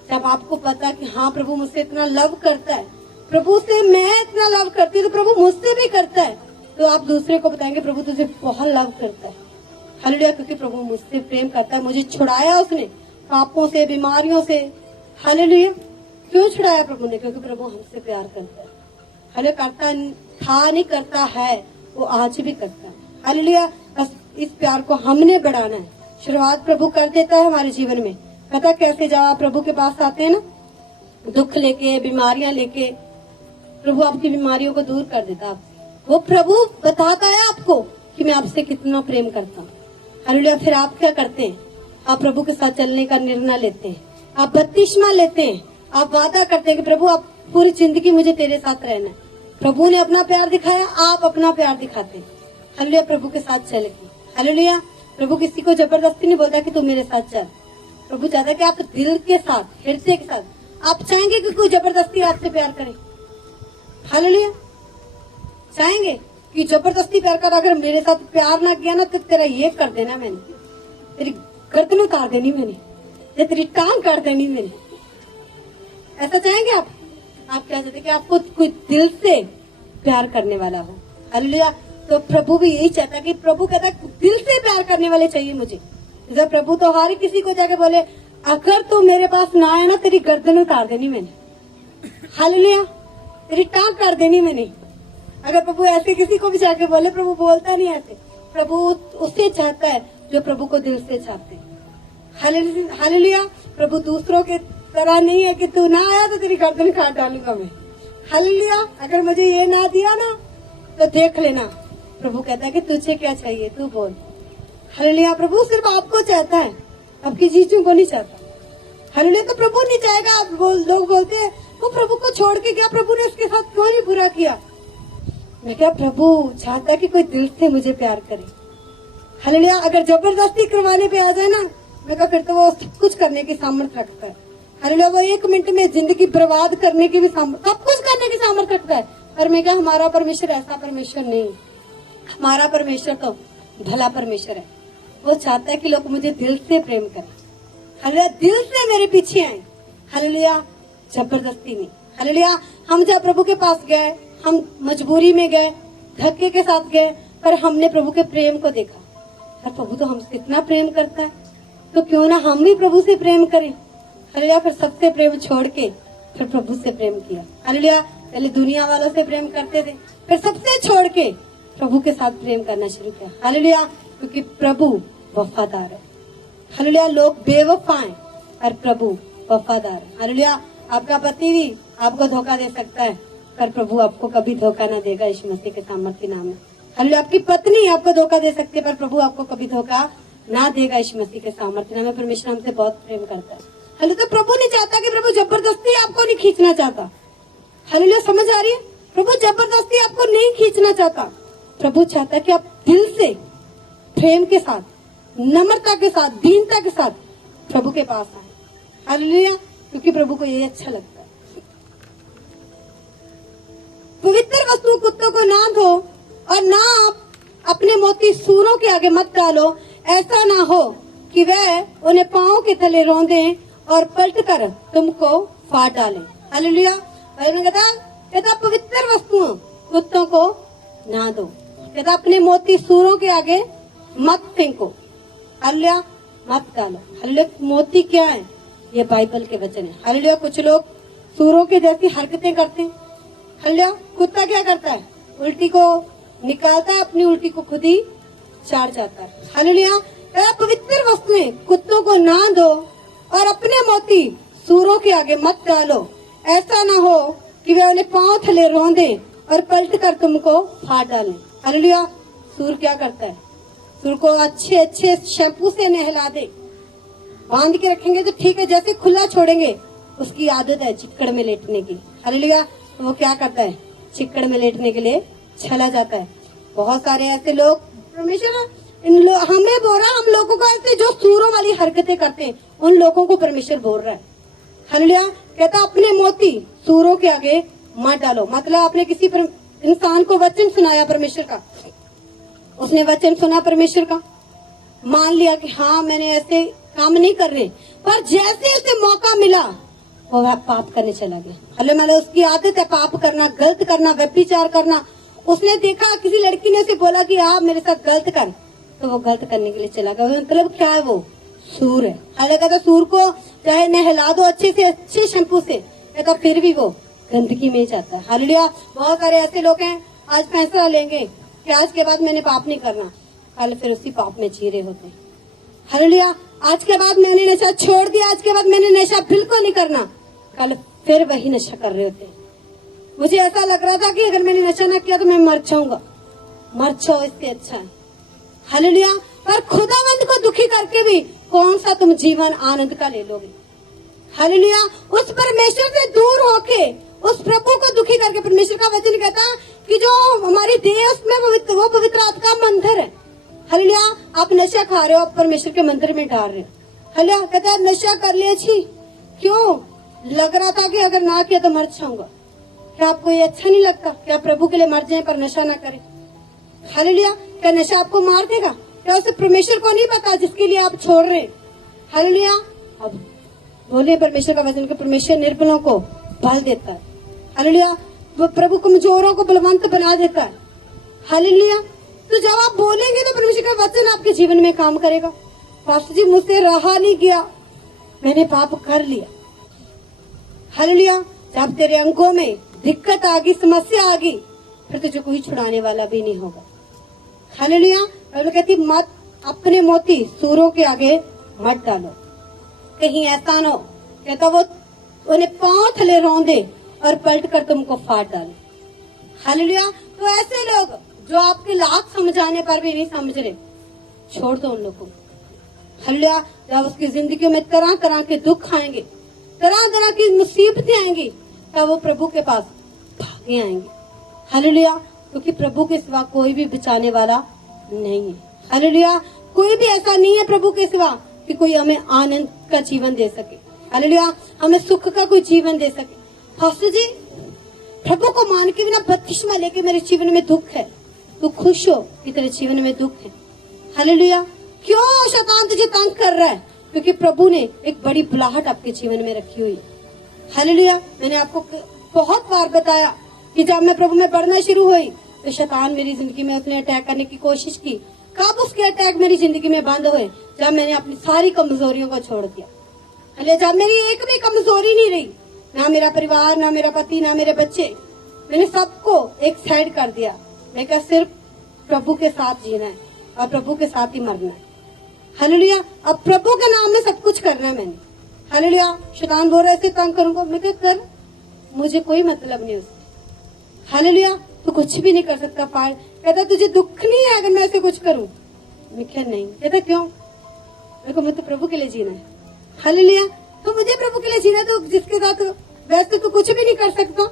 जब आपको पता कि हाँ प्रभु मुझसे इतना लव करता है, प्रभु से मैं इतना लव करती हूँ तो प्रभु मुझसे भी करता है, तो आप दूसरे को बताएंगे प्रभु तुझे बहुत लव करता है। हालेलुया, क्योंकि प्रभु मुझसे प्रेम करता है, मुझे छुड़ाया उसने पापों से, बीमारियों से। हालेलुया, क्यों छुड़ाया प्रभु ने? क्योंकि प्रभु हमसे प्यार करता है। हालेलुया, करता था नहीं, करता है, वो आज भी करता है। हालेलुया, बस इस प्यार को हमने बढ़ाना है। शुरुआत प्रभु कर देता है हमारे जीवन में। पता कैसे? जब आप प्रभु के पास आते हैं ना, दुख लेके, बीमारियां लेके, प्रभु आपकी बीमारियों को दूर कर देता है। वो प्रभु बताता है आपको कि मैं आपसे कितना प्रेम करता हूँ। हालेलुया, फिर आप क्या करते हैं? आप प्रभु के साथ चलने का निर्णय लेते हैं, आप बपतिस्मा लेते हैं, आप वादा करते हैं कि प्रभु आप पूरी जिंदगी मुझे तेरे साथ रहना है। प्रभु ने अपना प्यार दिखाया, आप अपना प्यार दिखाते हैं। हालेलुया, प्रभु के साथ चलेगी। हालेलुया, प्रभु किसी को जबरदस्ती नहीं बोलता कि तू मेरे साथ चल। प्रभु चाहता है कि आप दिल के साथ, हृदय के साथ, आप चाहेंगे कि कोई जबरदस्ती आपसे प्यार करे? हालेलुया, चाहेंगे कि जबरदस्ती प्यार कर? अगर मेरे साथ प्यार ना किया ना तो तेरा ये कर देना मैंने, तेरी गर्दन उतार देनी मैंने, या तेरी टांग काट देनी मैंने। ऐसा चाहेंगे आप? आप क्या चाहते कि आपको कोई दिल से प्यार करने वाला हो? हालेलुया, तो प्रभु भी यही चाहता है कि प्रभु कहता है दिल से प्यार करने वाले चाहिए मुझे। जब प्रभु तो हर किसी को जाके बोले अगर तू मेरे पास ना आए ना तेरी गर्दन उतार देनी मैंने। हालेलुया, तेरी टांग काट देनी मैंने। अगर प्रभु ऐसे किसी को भी जाके बोले, प्रभु बोलता नहीं ऐसे, प्रभु उससे चाहता है जो प्रभु को दिल से चाहते हैं। हालेलुया, प्रभु दूसरों के तरह नहीं है कि तू ना आया तो तेरी गर्दन काट डालूंगा मैं। हालेलुया, अगर मुझे ये ना दिया ना तो देख लेना। प्रभु कहता है कि तुझे क्या चाहिए तू बोल। हालेलुया, प्रभु सिर्फ आपको चाहता है, आपकी चीजों को नहीं चाहता। हालेलुया, तो प्रभु नहीं चाहेगा। आप लोग बोलते हैं वो प्रभु को छोड़ के गया, प्रभु ने उसके साथ क्यों नहीं बुरा किया? मैं क्या, प्रभु चाहता है कि कोई दिल से मुझे प्यार करे। हालेलुया, अगर जबरदस्ती करवाने पे आ जाए ना, मैं क्या, फिर तो वो सब कुछ करने की सामर्थ्य रखता है। हालेलुया, वो 1 मिनट में जिंदगी बर्बाद करने की भी सामर्थ्य, सब कुछ करने की सामर्थ्य रखता है। पर मैं क्या, हमारा परमेश्वर ऐसा परमेश्वर नहीं। हमारा परमेश्वर तो भला परमेश्वर है। वो चाहता है कि लोग मुझे दिल से प्रेम करें। हालेलुया, दिल से मेरे पीछे आए। हालेलुया, जबरदस्ती नहीं। हालेलुया, हम जब प्रभु के पास गए, हम मजबूरी में गए, धक्के के साथ गए, पर हमने प्रभु के प्रेम को देखा। और प्रभु तो हमसे इतना प्रेम करता है, तो क्यों ना हम भी प्रभु से प्रेम करें। हालेलुया, फिर सबसे प्रेम छोड़ के फिर प्रभु से प्रेम किया। हालेलुया, पहले दुनिया वालों से प्रेम करते थे, फिर सबसे छोड़ के प्रभु के साथ प्रेम करना शुरू किया। हालेलुया, क्योंकि प्रभु वफादार है। हालेलुया, लोग बेवफा हैं और प्रभु वफादार है। हालेलुया, आपका पति भी आपको धोखा दे सकता है, पर प्रभु आपको कभी धोखा ना देगा यीशु मसीह के सामर्थ्य नाम में। हालेलुया, आपकी पत्नी आपको धोखा दे सकती है, पर प्रभु आपको कभी धोखा ना देगा यीशु मसीह के सामर्थ्य नाम में। परमेश्वर हमसे बहुत प्रेम करता है। हालेलुया, तो प्रभु नहीं चाहता कि प्रभु जबरदस्ती आपको नहीं खींचना चाहता। हालेलुया, समझ आ रही है? प्रभु जबरदस्ती आपको नहीं खींचना चाहता। प्रभु चाहता है कि आप दिल से प्रेम के साथ, नम्रता के साथ, दीनता के साथ प्रभु के पास आए। हालेलुया, क्योंकि प्रभु को यही अच्छा लगता है। पवित्र वस्तु कुत्तों को ना दो और ना आप अपने मोती सूरों के आगे मत डालो। ऐसा ना हो कि वह उन्हें पांव के तले रौंदे और पलट कर तुमको फाड़ डाले। हालेलुया, कहता पवित्र वस्तुओं कुत्तों को ना दो। कहता अपने मोती सूरों के आगे मत फेंको। हालेलुया, मत डालो। हालेलुया, मोती क्या है? ये बाइबल के वचन है। हालेलुया, कुछ लोग सूरों के जैसी हरकतें करते हैं। हालेलुया, कुत्ता क्या करता है? उल्टी को निकालता है, अपनी उल्टी को खुद ही चाट जाता है। हालेलुया, पवित्र वस्तुएं कुत्तों को ना दो और अपने मोती सूरों के आगे मत डालो। ऐसा ना हो कि वे उन्हें पांव थले रौंदे और पलट कर तुमको फाड़ डालें। हालेलुया, सूर क्या करता है? सूर को अच्छे अच्छे शैम्पू से नहला दे, बांध के रखेंगे तो ठीक है, जैसे खुला छोड़ेंगे उसकी आदत है चिक्कड़ में लेटने की। हालेलुया, तो वो क्या करता है? चिक्कड़ में लेटने के लिए चला जाता है। बहुत सारे ऐसे लोग, परमेश्वर हमें बोल रहा, हम लोगों को ऐसे जो सूरों वाली हरकतें करते हैं उन लोगों को परमेश्वर बोल रहा है। हालेलुया, कहता अपने मोती सूरों के आगे मत डालो। मतलब आपने किसी इंसान को वचन सुनाया परमेश्वर का, उसने वचन सुना परमेश्वर का, मान लिया कि हाँ मैंने ऐसे काम नहीं कर रहे, पर जैसे उसे मौका मिला वो वह पाप करने चला गया। हालेलुया, मतलब उसकी आदत है पाप करना, गलत करना, व्यभिचार करना। उसने देखा किसी लड़की ने उसे बोला कि आप मेरे साथ गलत कर, तो वो गलत करने के लिए चला गया। मतलब क्या है? वो सूर है। हालेलुया, कहता सूर को चाहे नहला दो अच्छे से अच्छे शैम्पू से, कहता फिर भी वो गंदगी में ही जाता है। हालेलुया, बहुत सारे ऐसे लोग हैं आज फैसला लेंगे कि आज के बाद मैंने पाप नहीं करना, कल फिर उसी पाप में जी रहे होते हैं। हालेलुया, आज के बाद मैंने नशा छोड़ दिया, आज के बाद मैंने नशा बिल्कुल नहीं करना, कल फिर वही नशा कर रहे होते हैं। मुझे ऐसा लग रहा था कि अगर मैंने नशा ना किया तो मैं मर जाऊंगा, मर जाओ इससे अच्छा है। हालेलुया, पर खुदावंद को दुखी करके भी कौन सा तुम जीवन आनंद का ले लोगे? हालेलुया, उस परमेश्वर से दूर होके उस प्रभु को दुखी करके, परमेश्वर का वचन कहता है कि जो हमारी देह है उसमें वो पवित्र आत्मा का मंदिर है। हालेलुया, आप नशा खा रहे हो, आप परमेश्वर के मंदिर में डाल रहे हो। हालेलुया, कहता है नशा कर लिया छी, क्यों? लग रहा था कि अगर ना किया तो मर जाऊंगा। क्या आपको ये अच्छा नहीं लगता? क्या प्रभु के लिए मर जाए पर नशा ना करें? हालेलुया, क्या नशा आपको मार देगा? क्या उसे परमेश्वर को नहीं पता जिसके लिए आप छोड़ रहे? हालेलुया, अब बोले परमेश्वर का वचन, परमेश्वर निर्बलों को बल देता है। हालेलुया, वो प्रभु कमजोरों को बलवंत बना देता है। हालेलुया, तो जब आप बोलेंगे तो परमेश्वर का वचन आपके जीवन में काम करेगा। पास्टर जी मुझसे रहा नहीं गया, मैंने पाप कर लिया। हालेलुया, जब तेरे अंगों में दिक्कत आ गई, समस्या आ गई, फिर तुझे कोई छुड़ाने वाला भी नहीं होगा। हालेलुया, बाइबल कहती मत अपने मोती सूरों के आगे मत डालो, कहीं ऐसा न हो, कहता वो उन्हें पांव थले रौंदे और पलट कर तुमको फाड़ डाले। हालेलुया, तो ऐसे लोग जो आपके लाख समझाने पर भी नहीं समझ रहे, छोड़ दो उन लोगों को। हालेलुया, जब उसकी जिंदगी में तरह तरह के दुख आएंगे, तरह तरह की मुसीबतें आएंगी, तब वो प्रभु के पास भागे आएंगे। हालेलुया, क्योंकि प्रभु के सिवा कोई भी बचाने वाला नहीं है। हालेलुया, कोई भी ऐसा नहीं है प्रभु के सिवा कि कोई हमें आनंद का जीवन दे सके। हालेलुया, हमें सुख का कोई जीवन दे सके। पास्टर जी प्रभु को मान के बिना बपतिस्मा लेके मेरे जीवन में दुख है, तू खुश हो कि तेरे जीवन में दुख है। हालेलुया, क्यों शैतान तुझे तंग कर रहा है? क्योंकि प्रभु ने एक बड़ी बुलाहट आपके जीवन में रखी हुई है। हालेलुया। मैंने आपको बहुत बार बताया कि जब मैं प्रभु में बढ़ना शुरू हुई तो शैतान मेरी जिंदगी में उसने अटैक करने की कोशिश की। कब उसके अटैक मेरी जिंदगी में बंद हुए? जब मैंने अपनी सारी कमजोरियों को छोड़ दिया। हालेलुया। जब मेरी एक भी कमजोरी नहीं रही, ना मेरा परिवार, ना मेरा पति, ना मेरे बच्चे, मैंने सबको एक साइड कर दिया। मैं क्या सिर्फ प्रभु के साथ जीना है और प्रभु के साथ ही मरना है। हालेलुया। अब प्रभु के नाम में सब कुछ करना है मैंने। हालेलुया। शैतान बोल रहा है ऐसे काम करूंगा, मैं क्या कर, मुझे कोई मतलब नहीं उससे। हालेलुया। तू कुछ भी नहीं कर सकता पार। कहता तुझे दुख नहीं है अगर मैं ऐसे कुछ करूं? मैं क्या नहीं। कहता क्यों? मेरे को मैं तो प्रभु के लिए जीना है। हालेलुया। तो मुझे प्रभु के लिए जीना, तो जिसके साथ वैसे तो कुछ भी नहीं कर सकता।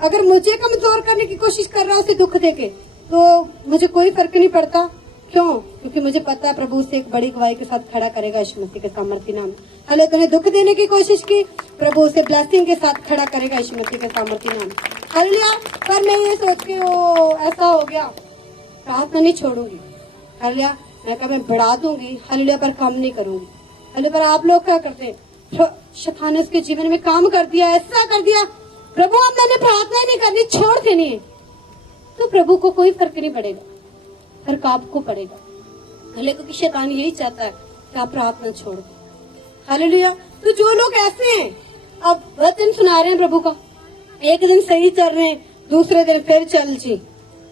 अगर मुझे कमजोर करने की कोशिश कर रहा है उसे दुख देके, तो मुझे कोई फर्क नहीं पड़ता। क्यों? क्योंकि मुझे पता है प्रभु उसे एक बड़ी गवाही के साथ खड़ा करेगा यीशु मसीह के सामर्थी नाम। हाले तूने दुख देने की कोशिश की, प्रभु उसे ब्लेसिंग के साथ खड़ा करेगा यीशु मसीह के सामर्थी नाम। हालेलुया। पर मैं ये सोच के ओ ऐसा हो गया, प्रार्थना नहीं छोड़ूंगी। हालेलुया। मैं कहा मैं बढ़ा दूंगी, हालेलुया, पर काम नहीं करूंगी। हालेलुया। पर आप लोग क्या करते हैं? शैतान ने उसके जीवन में काम कर दिया, ऐसा कर दिया, प्रभु अब मैंने प्रार्थना नहीं करनी, छोड़ देनी है। तो प्रभु को कोई फर्क नहीं पड़ेगा, फर्क आपको पड़ेगा। हालेलुया। क्योंकि शैतान यही चाहता है कि आप प्रार्थना छोड़ दें। हालेलुया। तो जो लोग ऐसे हैं, अब वचन सुना रहे हैं प्रभु का, एक दिन सही चल रहे हैं, दूसरे दिन फिर चल जी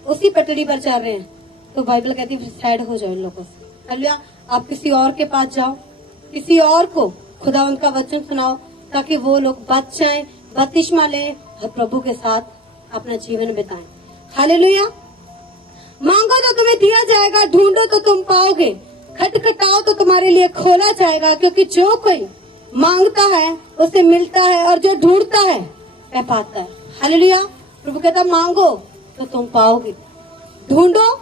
उसी पटड़ी पर चल रहे हैं, तो बाइबल कहती है साइड हो जाओ इन लोगों से। हालेलुया। आप किसी और के पास जाओ, किसी और को खुदावंद का वचन सुनाओ, ताकि वो लोग बच जाएं, बपतिस्मा लें और प्रभु के साथ अपना जीवन बिताएं। हालेलुया। मांगो तो तुम्हें दिया जाएगा, ढूंढो तो तुम पाओगे, खटखटाओ तो तुम्हारे लिए खोला जाएगा। क्योंकि जो कोई मांगता है उसे मिलता है, और जो ढूंढता है वह पाता है। हालेलुया। प्रभु कहता मांगो तो तुम पाओगे, ढूंढो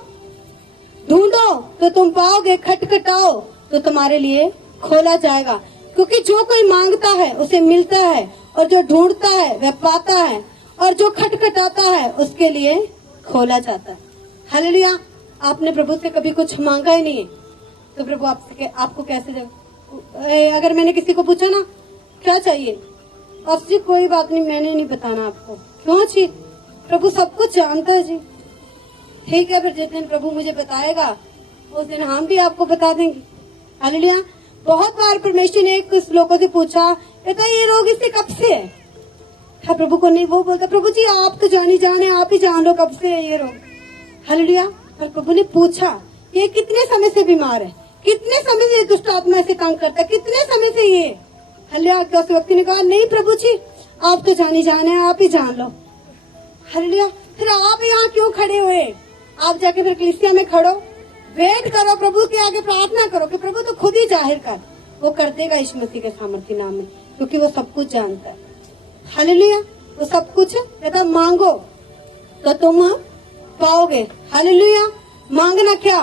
ढूंढो तो तुम पाओगे, खटखटाओ तो तुम्हारे लिए खोला जाएगा। क्योंकि जो कोई मांगता है उसे मिलता है, और जो ढूंढता है वह पाता है, और जो खटखटाता है उसके लिए खोला जाता है। हालेलुया। आपने प्रभु से कभी कुछ मांगा ही नहीं है, तो प्रभु आपको कैसे जब अगर मैंने किसी को पूछा ना क्या चाहिए, अब जी कोई बात नहीं, मैंने नहीं बताना आपको। क्यों जी? प्रभु सब कुछ जानता है जी। ठीक है, फिर जिस दिन प्रभु मुझे बताएगा उस दिन हम भी आपको बता देंगे। हालेलुया। बहुत बार परमेश्वर ने कुछ लोगों से पूछा, कहता ये रोग इससे कब से है? हाँ, प्रभु को नहीं, वो बोलता प्रभु जी आप तो जानी जाने, आप ही जान लो कब से है ये रोग। हालेलुया। और प्रभु ने पूछा ये कितने समय से बीमार है, कितने समय से दुष्ट आत्मा ऐसे तंग करता है, कितने समय से ये। हालेलुया। तो उस व्यक्ति ने कहा नहीं प्रभु जी आप तो जानी जाने, आप ही जान लो। हालेलुया। फिर आप यहाँ क्यों खड़े हुए? आप जाके फिर कलीसिया में खड़ो, वेट करो, प्रभु के आगे प्रार्थना करो कि प्रभु तो खुद ही जाहिर कर, वो कर देगा यीशु मसीह के सामर्थी नाम में, क्योंकि वो सब कुछ जानता है। हालेलुया। वो सब कुछ कहता मांगो तो तुम पाओगे। हालेलुया। मांगना क्या?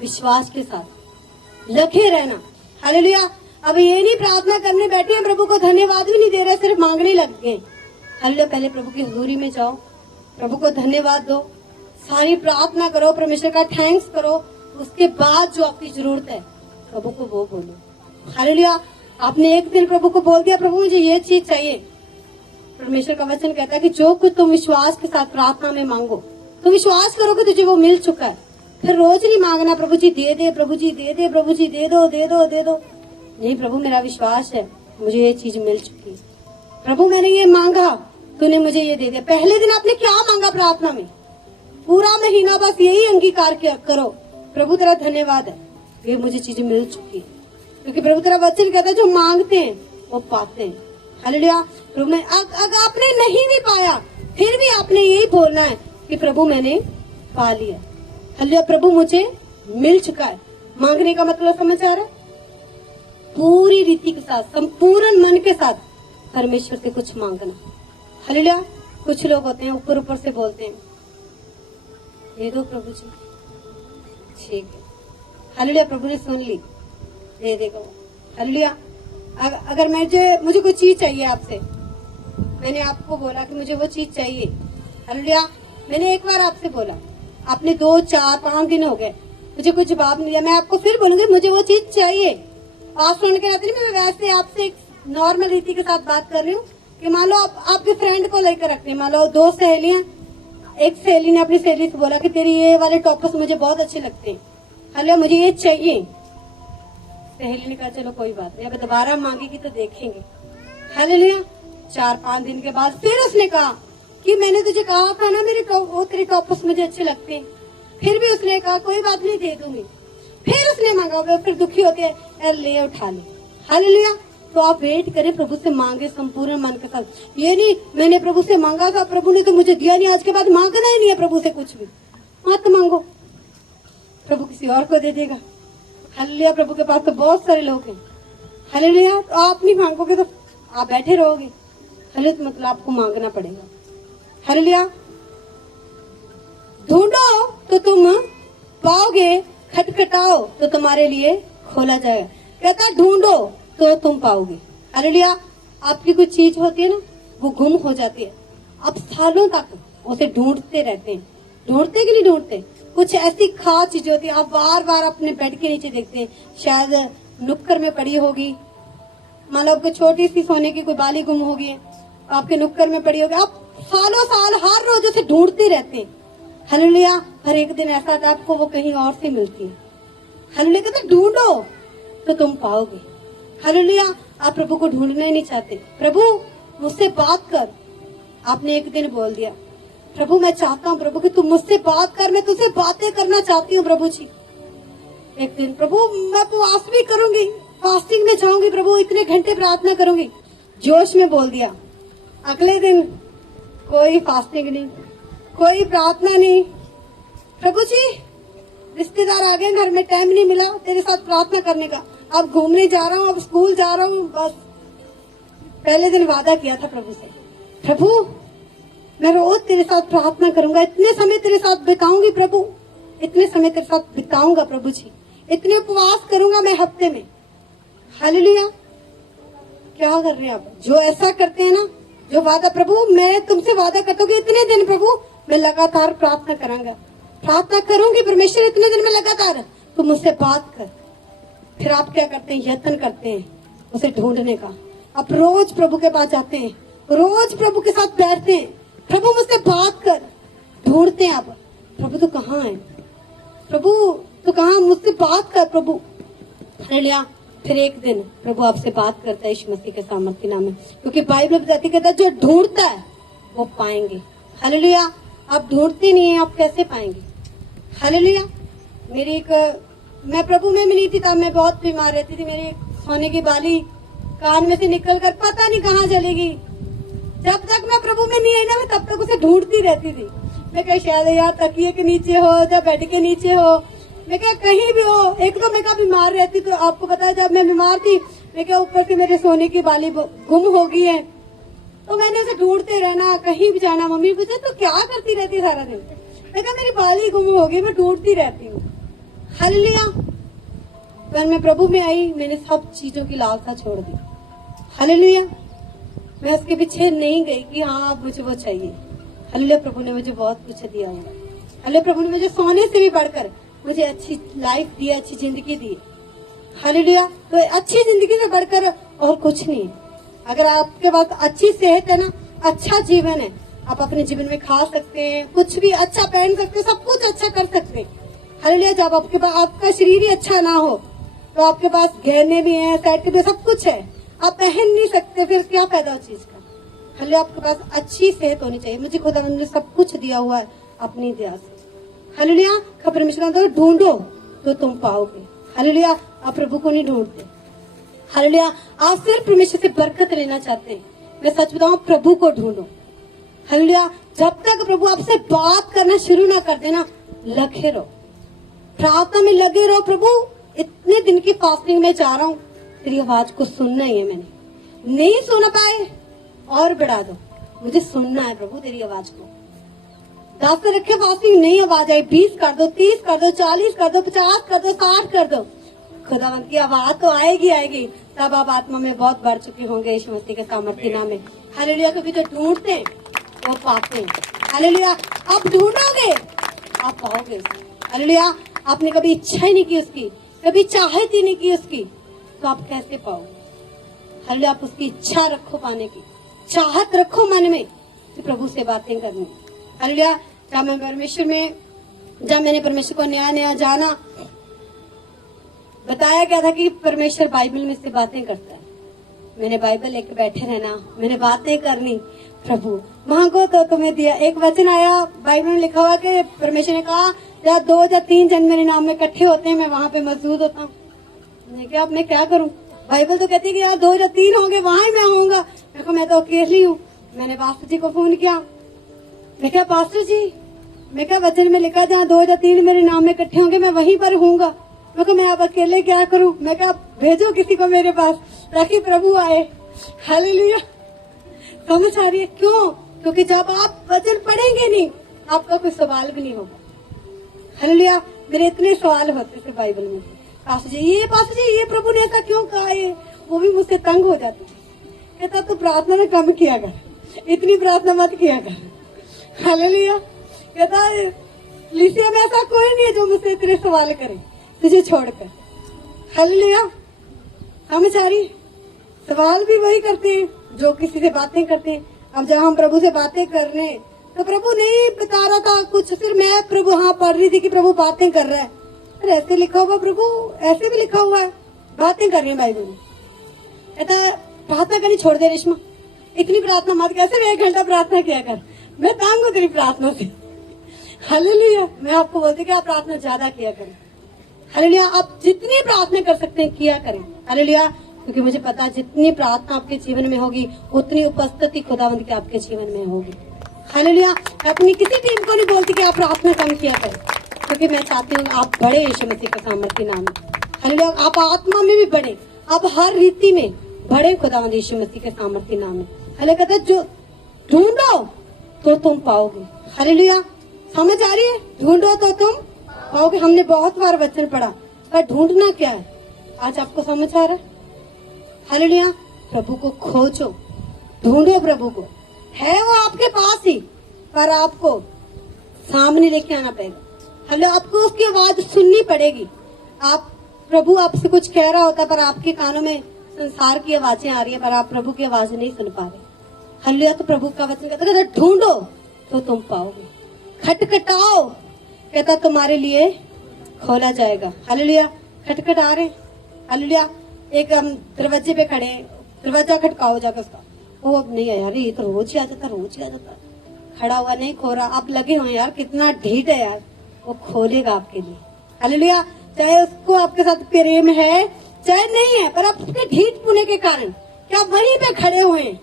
विश्वास के साथ लगे रहना। हालेलुया। अब ये नहीं प्रार्थना करने बैठे हैं, प्रभु को धन्यवाद भी नहीं दे रहे, सिर्फ मांगने लग गए। हालेलुया। पहले प्रभु की हुजूरी में जाओ, प्रभु को धन्यवाद दो, सारी प्रार्थना करो, परमेश्वर का थैंक्स करो, उसके बाद जो आपकी जरूरत है प्रभु को वो बोलो। हालेलुया। आपने एक दिन प्रभु को बोल दिया प्रभु मुझे ये चीज चाहिए, परमेश्वर का वचन कहता है कि जो कुछ तुम विश्वास के साथ प्रार्थना में मांगो, तो विश्वास करो कि तुझे वो मिल चुका है। फिर रोज नहीं मांगना प्रभु जी दे दे, प्रभु जी दे दे, प्रभु जी दे दो दे दो दे दो। नहीं, प्रभु मेरा विश्वास है मुझे ये चीज मिल चुकी है, प्रभु मैंने ये मांगा तूने मुझे ये दे दिया। पहले दिन आपने क्या मांगा प्रार्थना में? पूरा महीना बस यही अंगीकार करो, प्रभु तेरा धन्यवाद है ये मुझे चीजें मिल चुकी है, क्योंकि प्रभु तेरा वचन कहता है जो मांगते हैं वो पाते हैं। हालेलुया। प्रभु ने अगर आपने नहीं भी पाया फिर भी आपने यही बोलना है कि प्रभु मैंने पा लिया। हालेलुया। प्रभु मुझे मिल चुका है। मांगने का मतलब समझ आ रहा है? पूरी रीति के साथ, संपूर्ण मन के साथ परमेश्वर से कुछ मांगना। हालेलुया। कुछ लोग होते हैं ऊपर ऊपर से बोलते हैं दे दो प्रभु जी, ठीक है। हालेलुया। प्रभु ने सुन ली, दे देगा वो। हालेलुया। अगर मुझे कोई चीज चाहिए आपसे, मैंने आपको बोला कि मुझे वो चीज चाहिए। हालेलुया। मैंने एक बार आपसे बोला, आपने 2 4 5 दिन हो गए मुझे कोई जवाब नहीं दिया, मैं आपको फिर बोलूंगी मुझे वो चीज चाहिए। पास होने के नाते नहीं, मैं वैसे आपसे एक नॉर्मल रीति के साथ बात कर रही हूँ कि मान लो आपके फ्रेंड को लेकर रखते हैं, मान लो दो सहेलियां, एक सहेली ने अपनी सहेली से बोला कि तेरी ये वाले टॉपर्स मुझे बहुत अच्छे लगते हैं, हेलो मुझे ये चाहिए। सहेली ने कहा चलो कोई बात नहीं, अब दोबारा मांगेगी तो देखेंगे। हालेलुया। 4-5 दिन के बाद फिर उसने कहा कि मैंने तुझे कहा था ना वो तेरे टॉपर्स मुझे अच्छे लगते हैं। फिर भी उसने कहा कोई बात नहीं दे दूंगी। फिर उसने मांगा, वो फिर दुखी होके यार ले उठा ले। हालेलुया। तो आप वेट करें, प्रभु से मांगे संपूर्ण मन के साथ। ये नहीं मैंने प्रभु से मांगा था, प्रभु ने तो मुझे दिया नहीं, आज के बाद मांगना ही नहीं है प्रभु से कुछ भी, मत मांगो, प्रभु किसी और को दे देगा। हालेलुया। प्रभु के पास तो बहुत सारे लोग हैं। हालेलुया। तो आप नहीं मांगोगे तो आप बैठे रहोगे। हालेलुया। तो मतलब आपको मांगना पड़ेगा। हालेलुया। ढूंढो तो तुम पाओगे, खटखटाओ तो तुम्हारे लिए खोला जाएगा। कहता ढूंढो तो तुम पाओगे। हालेलुया। आपकी कुछ चीज होती है ना, वो गुम हो जाती है, आप सालों तक उसे ढूंढते रहते हैं। ढूंढते कि नहीं ढूंढते? कुछ ऐसी खास चीज होती है, आप बार बार अपने बेड के नीचे देखते हैं, शायद नुक्कड़ में पड़ी होगी, मान लो आपको छोटी सी सोने की कोई बाली गुम होगी, आपके नुक्कड़ में पड़ी होगी, आप सालों साल हर रोज उसे ढूंढते रहते हैं। हालेलुया। हर एक दिन ऐसा था आपको वो कहीं और से मिलती है। हालेलुया। कहते ढूंढो तो तुम पाओगे। हालेलुया। आप प्रभु को ढूंढना ही नहीं चाहते, प्रभु मुझसे बात कर। आपने एक दिन बोल दिया प्रभु मैं चाहता हूँ प्रभु कि तुम मुझसे बात कर, मैं तुझसे बातें करना चाहती हूँ प्रभु जी। एक दिन प्रभु मैं उपवास भी करूंगी, फास्टिंग में जाऊंगी प्रभु, इतने घंटे प्रार्थना करूंगी, जोश में बोल दिया। अगले दिन कोई फास्टिंग नहीं, कोई प्रार्थना नहीं। प्रभु जी रिश्तेदार आ गए घर में, टाइम नहीं मिला तेरे साथ प्रार्थना करने का, अब घूमने जा रहा हूँ, अब स्कूल जा रहा हूँ। बस पहले दिन वादा किया था प्रभु से, प्रभु मैं रोज तेरे साथ प्रार्थना करूंगा, इतने समय तेरे साथ बिताऊंगी प्रभु, इतने समय तेरे साथ बिताऊंगा प्रभु जी, इतने उपवास करूंगा मैं हफ्ते में। हालेलुया। क्या कर रहे हैं आप? जो ऐसा करते हैं ना, जो वादा, प्रभु मैं तुमसे वादा करता हूँ कि इतने दिन प्रभु मैं लगातार प्रार्थना प्रार्थना करूंगी परमेश्वर, इतने दिन में लगातार तुम मुझसे बात कर। फिर आप क्या करते हैं? यत्न करते हैं उसे ढूंढने का। आप रोज प्रभु के पास जाते हैं, रोज प्रभु के साथ बैठते हैं, प्रभु मुझसे बात कर। ढूंढते हैं आप, प्रभु तू कहाँ है, प्रभु तू कहाँ, मुझसे बात कर प्रभु। हालेलुया। फिर एक दिन प्रभु आपसे बात करता है यीशु मसीह के सामर्थ्य नाम में, क्योंकि बाइबल बताती कहता है जो ढूंढता है वो पाएंगे। हालेलुया। आप ढूंढते नहीं है, आप कैसे पाएंगे? हालेलुया। मैं प्रभु में मिली थी, तब मैं बहुत बीमार रहती थी, मेरी सोने की बाली कान में से निकल कर पता नहीं कहाँ चलेगी। जब तक मैं प्रभु में नहीं आई ना, मैं तब तक उसे ढूंढती रहती थी। मैं कहीं शायद यार तकिए के नीचे हो या बेड के नीचे हो, मैं क्या कहीं भी हो। एक तो मैं क्या बीमार रहती, तो आपको पता है जब मैं बीमार थी, मैं क्या ऊपर से मेरे सोने की बाली गुम हो गई है, तो मैंने उसे ढूंढते रहना, कहीं भी जाना। मम्मी पूछे तो क्या करती रहती सारा दिन? मैं कहा मेरी बाली गुम हो गई, मैं ढूंढती रहती हूँ। हालेलुया। पर मैं प्रभु में आई, मैंने सब चीजों की लालसा छोड़ दी। हालेलुया। मैं उसके पीछे नहीं गई कि हाँ अब मुझे वो चाहिए। हालेलुया। प्रभु ने मुझे बहुत कुछ दिया हुआ। हालेलुया। प्रभु ने मुझे सोने से भी बढ़कर मुझे अच्छी लाइफ दी, अच्छी जिंदगी दी। हालेलुया। तो अच्छी जिंदगी से बढ़कर और कुछ नहीं। अगर आपके पास अच्छी सेहत है ना, अच्छा जीवन है, आप अपने जीवन में खा सकते हैं, कुछ भी अच्छा पहन सकते हैं, सब कुछ अच्छा कर सकते हैं। हालेलुया। जब आपके पास आपका शरीर ही अच्छा ना हो तो आपके पास गहने भी हैं, सेट भी, सब कुछ है, आप पहन नहीं सकते, फिर क्या फायदा उस चीज का? हालेलुया। आपके पास अच्छी सेहत होनी चाहिए। मुझे खुदा ने सब कुछ दिया हुआ है अपनी दया से। हालेलुया। परमेश्वर का ढूंढो तो तुम पाओगे। हालेलुया। आप प्रभु को नहीं ढूंढते। हालेलुया। आप सिर्फ परमेश्वर से बरकत लेना चाहते हैं, मैं सच बताऊं, प्रभु को ढूंढो। हालेलुया। जब तक प्रभु आपसे बात करना शुरू ना कर देना, लगे रहो, प्रार्थना में लगे रहो। प्रभु इतने दिन की फास्टिंग में जा रहा हूँ, तेरी आवाज को सुनना ही है, मैंने नहीं सुन पाए और बढ़ा दो, मुझे सुनना है प्रभु तेरी आवाज को। 10 रखे फास्टिंग नहीं आवाज आई, 20 कर दो, 30 कर दो, 40 कर दो, 50 कर दो, 60 कर दो, खुदावंत की आवाज तो आएगी। तब आप आत्मा में बहुत बढ़ चुके होंगे यीशु मसीह के सामर्थ्य नाम में। हालेलुया। क्योंकि जो ढूंढते हैं वो पाते हैं। हालेलुया। आप ढूंढोगे आप पाओगे। हालेलुया। आपने कभी इच्छा ही नहीं की उसकी, कभी चाहत ही नहीं की उसकी, तो आप कैसे पाओगे? हालेलुया। आप उसकी इच्छा रखो पाने की, चाहत रखो मन में कि प्रभु से बातें करनी। हालेलुया। जब मैंने परमेश्वर को नया नया जाना, बताया गया था कि परमेश्वर बाइबल में से बातें करता है। मैंने बाइबल लेके बैठे रहना, मैंने बातें करनी, प्रभु मांगो तो तुम्हें दिया। एक वचन आया बाइबल में लिखा हुआ कि परमेश्वर ने कहा जहाँ 2 या 3 जन मेरे नाम में इकट्ठे होते हैं, मैं वहां पे मौजूद होता हूँ। मैंने कहा अब मैं क्या करूं, बाइबल तो कहती है कि यार 2 या 3 होंगे वहां ही मैं होऊंगा। मैं तो अकेली हूँ। मैंने पास्टर जी को फोन किया, मैं क्या पास्टर जी, मैं क्या वचन में लिखा जहाँ 2 या 3 मेरे नाम में इकट्ठे होंगे मैं वहीं पर हूँगा। मैं अब अकेले क्या करूं, मैं क्या भेजो किसी को मेरे पास ताकि प्रभु आए। हालेलुया। समझ आ रही है क्यों? क्योंकि जब आप वचन पढ़ेंगे नहीं आपका कोई सवाल भी नहीं होगा। हालेलुया। मेरे इतने सवाल होते थे बाइबल में, पास्टर जी ये प्रभु ने ऐसा क्यों कहा है, वो भी मुझसे तंग हो जाते थे। कहता तू प्रार्थना में कम किया कर, इतनी प्रार्थना मत किया कर। हालेलुया। कहता लिसिया में ऐसा कोई नहीं है जो मुझसे इतने सवाल करे तुझे छोड़कर। हालेलुया। समझ आ रही? सवाल भी वही करते हैं जो किसी से बातें करते हैं। अब जब हम प्रभु से बातें कर रहे हैं तो प्रभु नहीं बता रहा था कुछ, फिर मैं प्रभु पढ़ रही थी कि प्रभु बातें कर रहा है। अरे ऐसे लिखा हुआ प्रभु, ऐसे भी लिखा हुआ है, बातें कर रही है बाइबल में। कहता प्रार्थना करनी छोड़ दे रेशमा, इतनी प्रार्थना मत कर, सिर्फ 1 घंटा प्रार्थना किया कर, मैं तंग हूँ तेरी प्रार्थना से। हालेलुया। मैं आपको बोलती कि आप प्रार्थना ज्यादा किया करें। हालेलुया। आप जितनी प्रार्थना कर सकते हैं किया करें। हालेलुया। क्योंकि मुझे पता है जितनी प्रार्थना आपके जीवन में होगी उतनी उपस्थिति खुदावंद की आपके जीवन में होगी। हालेलुया। मैं अपनी किसी टीम को नहीं बोलती कि आप प्रार्थना कम किया करें, क्योंकि मैं चाहती हूँ आप बढ़े यीशु मसीह के सामर्थ्य नाम में। हालेलुया। आप आत्मा में भी बढ़े, आप हर रीति में बढ़े खुदावंद यीशु मसीह के सामर्थ्य नाम में। हालेलुया। कहता है जो ढूंढो तो तुम पाओगे। हालेलुया। समझ आ रही है? ढूंढो तो तुम पाओगे। हमने बहुत बार वचन पढ़ा, पर ढूंढना क्या है आज आपको समझ आ रहा है? हालेलुया। प्रभु को खोजो, ढूंढो प्रभु को, है वो आपके पास ही, पर आपको सामने लेके आना पड़ेगा। हालेलुया। आपको उसकी आवाज सुननी पड़ेगी। आप प्रभु आपसे कुछ कह रहा होता पर आपके कानों में संसार की आवाजें आ रही है, पर आप प्रभु की आवाज नहीं सुन पा रहे। हालेलुया। तो प्रभु का वचन कहता है ढूंढो तो तुम पाओगे, खटखटाओ कहता तुम्हारे लिए खोला जाएगा। हालेलुया। खटखटा रहे। हालेलुया। एक हम दरवाजे पे खड़े, दरवाजा खटकाओ जाकर उसका, वो नहीं है यार, ये तो रोज ही आ जाता, खड़ा हुआ नहीं खो रहा, आप लगे हो यार, कितना ढीठ है यार, वो खोलेगा आपके लिए। हालेलुया। चाहे उसको आपके साथ प्रेम है चाहे नहीं है, पर आप उसके ढीठ पुणे के कारण क्या वहीं पे खड़े हुए हैं,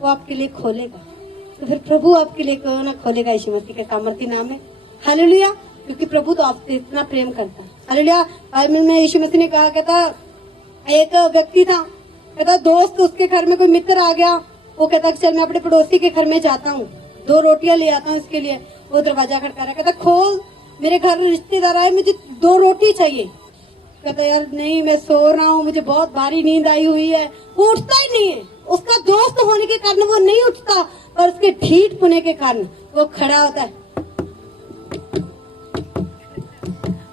वो आपके लिए खोलेगा। तो फिर प्रभु आपके लिए क्यों ना खोलेगा यीशु मसीह के सामर्थ्य नाम में। हालेलुया। क्योंकि प्रभु तो आपसे इतना प्रेम करता है। हालेलुया। बाइबल में यीशु मसीह ने कहा, कहता एक व्यक्ति था, कहता दोस्त उसके घर में कोई मित्र आ गया, वो कहता चल मैं अपने पड़ोसी के घर में जाता हूँ, 2 रोटियां ले आता हूँ इसके लिए। वो दरवाजा खटका रहा, कहता खोल, मेरे घर रिश्तेदार आए, मुझे 2 रोटी चाहिए। कहता यार नहीं, मैं सो रहा हूँ, मुझे बहुत भारी नींद आई हुई है। वो उठता ही नहीं है। उसका दोस्त होने के कारण वो नहीं उठता, पर उसके ढीठ होने के कारण वो खड़ा होता है,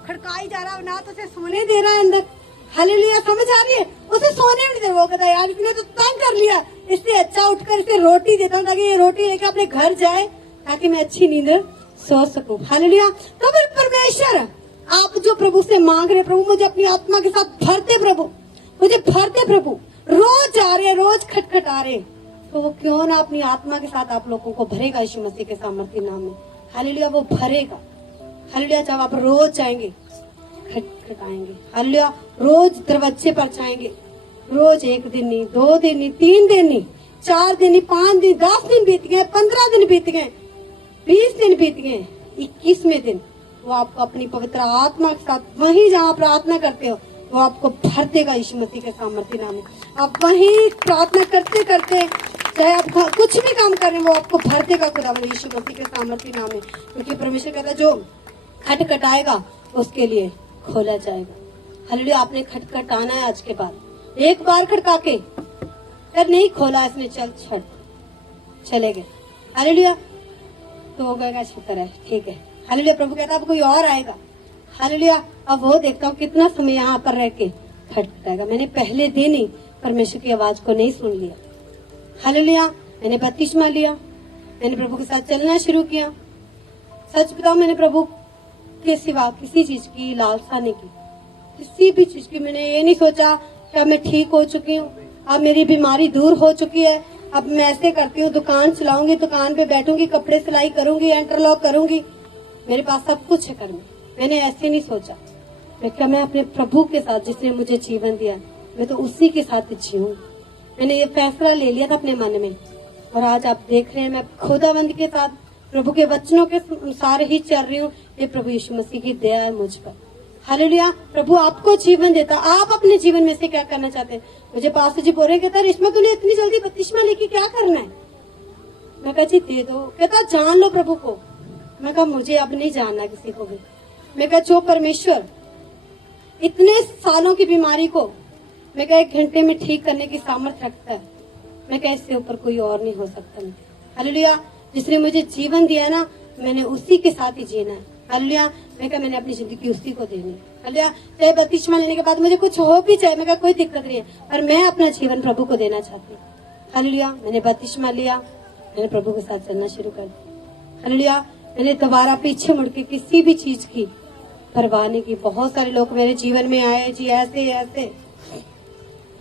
खड़काई जा रहा, ना तो उसे सोने दे रहा है अंदर। हालेलुया। समझ आ रही है? उसे सोने नहीं दे। वो कहता है यार इसने तो तंग कर लिया, इससे अच्छा उठकर इसे रोटी देता हूँ ताकि ये रोटी लेकर अपने घर जाए, ताकि मैं अच्छी नींद सो सकूं। हालेलुया। तो फिर परमेश्वर आप जो प्रभु से मांग रहे, प्रभु मुझे अपनी आत्मा के साथ भरते, प्रभु मुझे भरते, प्रभु रोज जा रहे, रोज खटखटा रहे, तो वो क्यों ना अपनी आत्मा के साथ आप लोगों को भरेगा यीशु मसीह के सामर्थ्य नाम में। हालेलुया। वो भरेगा। हालेलुया। जब आप रोज जाएंगे खटखटाएंगे, हालेलुया, रोज दरवाजे पर जाएंगे, रोज 1 दिन नहीं, 2 दिन नहीं, 3 दिन नहीं, 4 दिन नहीं, 5 दिन, 10 दिन बीत गए, 15 दिन बीत गए, 20 दिन बीत गए, 21वें दिन वो आपको अपनी पवित्र आत्मा के साथ वहीं जहाँ प्रार्थना करते हो वो आपको भर देगा यीशु मसीह के सामर्थ्य नाम में। आप वहीं प्रार्थना करते करते चाहे आप कुछ भी काम कर रहे हैं वो आपको भर देगा खुदावंद यीशु मसीह के सामर्थ्य नाम में। क्योंकि परमेश्वर कहता है जो खटखटाएगा उसके लिए खोला जाएगा। हालेलुया। आपने खटखटाना है आज के बाद, एक बार खटका के फिर नहीं खोला इसने, चल छड़ चले गए। हालेलुया। तो हो गएगा, शुक्र है, ठीक है। हालेलुया। प्रभु कहता अब कोई और आएगा। हालेलुया। अब वो देखता हूँ कितना समय यहाँ पर रह के खटखटाएगा। मैंने पहले दिन ही परमेश्वर की आवाज को नहीं सुन लिया। हालेलुया। मैंने बपतिस्मा लिया, मैंने प्रभु के साथ चलना शुरू किया। सच बताऊं, मैंने प्रभु के सिवा किसी चीज की लालसा नहीं की, किसी भी चीज की। मैंने ये नहीं सोचा कि अब मैं ठीक हो चुकी हूँ, अब मेरी बीमारी दूर हो चुकी है, अब मैं ऐसे करती हूँ, दुकान चलाऊंगी, दुकान पे बैठूंगी, कपड़े सिलाई करूंगी, इंटरलॉक करूंगी, मेरे पास सब कुछ है करने। मैंने ऐसे नहीं सोचा। मैं अपने प्रभु के साथ, जिसने मुझे जीवन दिया, मैं तो उसी के साथ जीऊं। मैंने ये फैसला ले लिया था अपने मन में, और आज आप देख रहे हैं मैं खुदावंद के साथ प्रभु के वचनों के अनुसार ही चल रही हूँ। ये प्रभु यीशु मसीह की दया है मुझ पर। हालेलुया। प्रभु आपको जीवन देता। आप अपने जीवन में से क्या करना चाहते हैं? मुझे पास्टर जी बोल रहे, कहता रेशमा तूने इतनी जल्दी बपतिस्मा लेके क्या करना है? मैं कहा जी दे दो। कहता जान लो प्रभु को। मैं कहा मुझे अब नहीं जानना किसी को भी। मैं कहा जो परमेश्वर इतने सालों की बीमारी को मैं कहा 1 घंटे में ठीक करने की सामर्थ्य रखता है, मैं कहा इससे ऊपर कोई और नहीं हो सकता। हालेलुया। जिसने मुझे जीवन दिया ना, मैंने उसी के साथ ही जीना है। हालेलुया। मैं कहा मैंने अपनी जिंदगी उसी को देनी है। हालेलुया। चाहे बपतिस्मा लेने के बाद मुझे कुछ हो भी जाए, मैं कहा कोई दिक्कत नहीं है, पर मैं अपना जीवन प्रभु को देना चाहती हूँ। हालेलुया। मैंने बपतिस्मा लिया, मैंने प्रभु के साथ चलना शुरू कर दिया। हालेलुया। मैंने दोबारा पीछे मुड़ के किसी भी चीज की परवाह नहीं की। बहुत सारे लोग मेरे जीवन में आए, जी ऐसे ऐसे,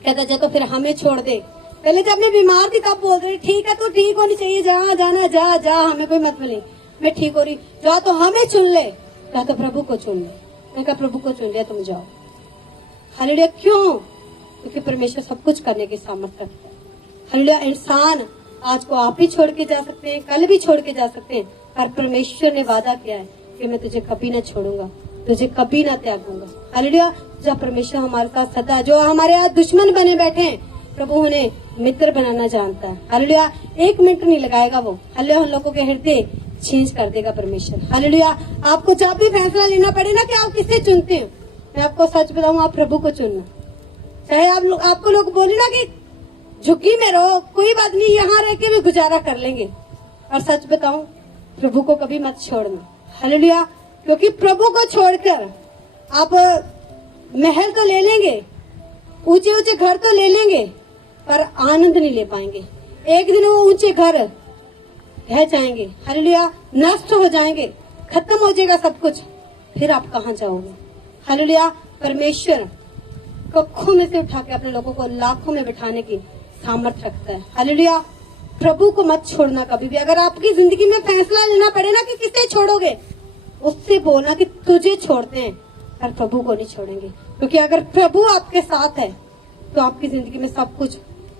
कहता जा तो फिर हमें छोड़ दे। पहले जब मैं बीमार थी तब बोल रही ठीक है तू ठीक होनी चाहिए, जहाँ जाना जा जा, हमें कोई मत मिले, मैं ठीक हो रही, जा तो हमें चुन ले, जा तो प्रभु को चुन ले। मैं कहा प्रभु को चुन लिया, तुम जाओ। हालेलुया। क्यों? क्योंकि परमेश्वर सब कुछ करने की सामर्थ्य रखता है। हालेलुया। इंसान आज को आप ही छोड़ के जा सकते हैं, कल भी छोड़ के जा सकते हैं, पर परमेश्वर ने वादा किया है कि मैं तुझे कभी ना छोड़ूंगा, तुझे कभी ना त्यागूंगा। हालेलुया। जब परमेश्वर हमारे साथ सदा, जो हमारे आज दुश्मन बने बैठे हैं, प्रभु उन्हें मित्र बनाना जानता है। हालेलुया। 1 मिनट नहीं लगाएगा वो। हालेलुया। उन लोगों के हृदय चेंज कर देगा परमेश्वर। हालेलुया। आपको जब भी फैसला लेना पड़े ना कि आप किसे चुनते हो, मैं आपको सच बताऊं, आप प्रभु को चुनना। चाहे आपको लोग बोले ना कि झुग्गी में रहो, कोई बात नहीं, यहाँ रह के भी गुजारा कर लेंगे, और सच बताऊं प्रभु को कभी मत छोड़ना। हालेलुया। क्योंकि प्रभु को छोड़कर आप महल तो ले लेंगे, ऊंचे ऊंचे घर तो ले लेंगे, पर आनंद नहीं ले पाएंगे। एक दिन वो ऊंचे घर रह जाएंगे। हालेलुया। नष्ट हो जाएंगे, खत्म हो जाएगा सब कुछ, फिर आप कहाँ जाओगे? हालेलुया। परमेश्वर कखों में से उठा के अपने लोगों को लाखों में बिठाने की सामर्थ्य रखता है। हालेलुया। प्रभु को मत छोड़ना कभी भी। अगर आपकी जिंदगी में फैसला लेना पड़े ना कि किसे छोड़ोगे, उससे बोलना कि तुझे छोड़ते हैं, पर प्रभु को नहीं छोड़ेंगे। क्योंकि अगर प्रभु आपके साथ है तो आपकी जिंदगी में सब कुछ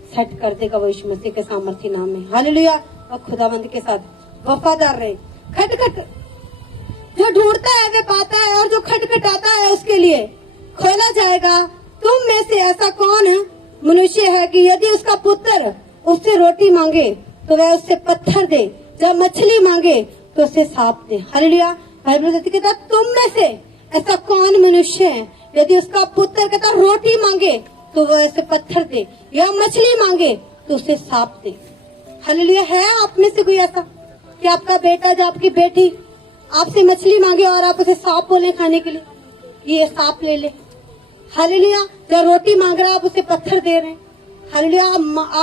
सेट कर देगा वो यीशु मसीह के सामर्थ्य नाम में। हालेलुया। और खुदावंद के साथ वफादार रहे। खटखट जो ढूंढता है वे पाता है, और जो खटखटाता है उसके लिए खोला जाएगा। तुम में से ऐसा कौन मनुष्य है कि यदि उसका पुत्र उससे रोटी मांगे तो वह उससे पत्थर दे, जब मछली मांगे तो उसे सांप दे? हालेलुया। बाइबल कहता तुम में से ऐसा कौन मनुष्य है यदि उसका पुत्र कहता रोटी मांगे तो वह उसे पत्थर दे, या मछली मांगे तो उसे सांप दे? हालेलुया। है आप में से कोई ऐसा कि आपका बेटा या आपकी बेटी आपसे मछली मांगे और आप उसे सांप बोले खाने के लिए, ये सांप ले ले? हालेलुया। जब रोटी मांग रहा है आप उसे पत्थर दे रहे हैं। हालेलुया।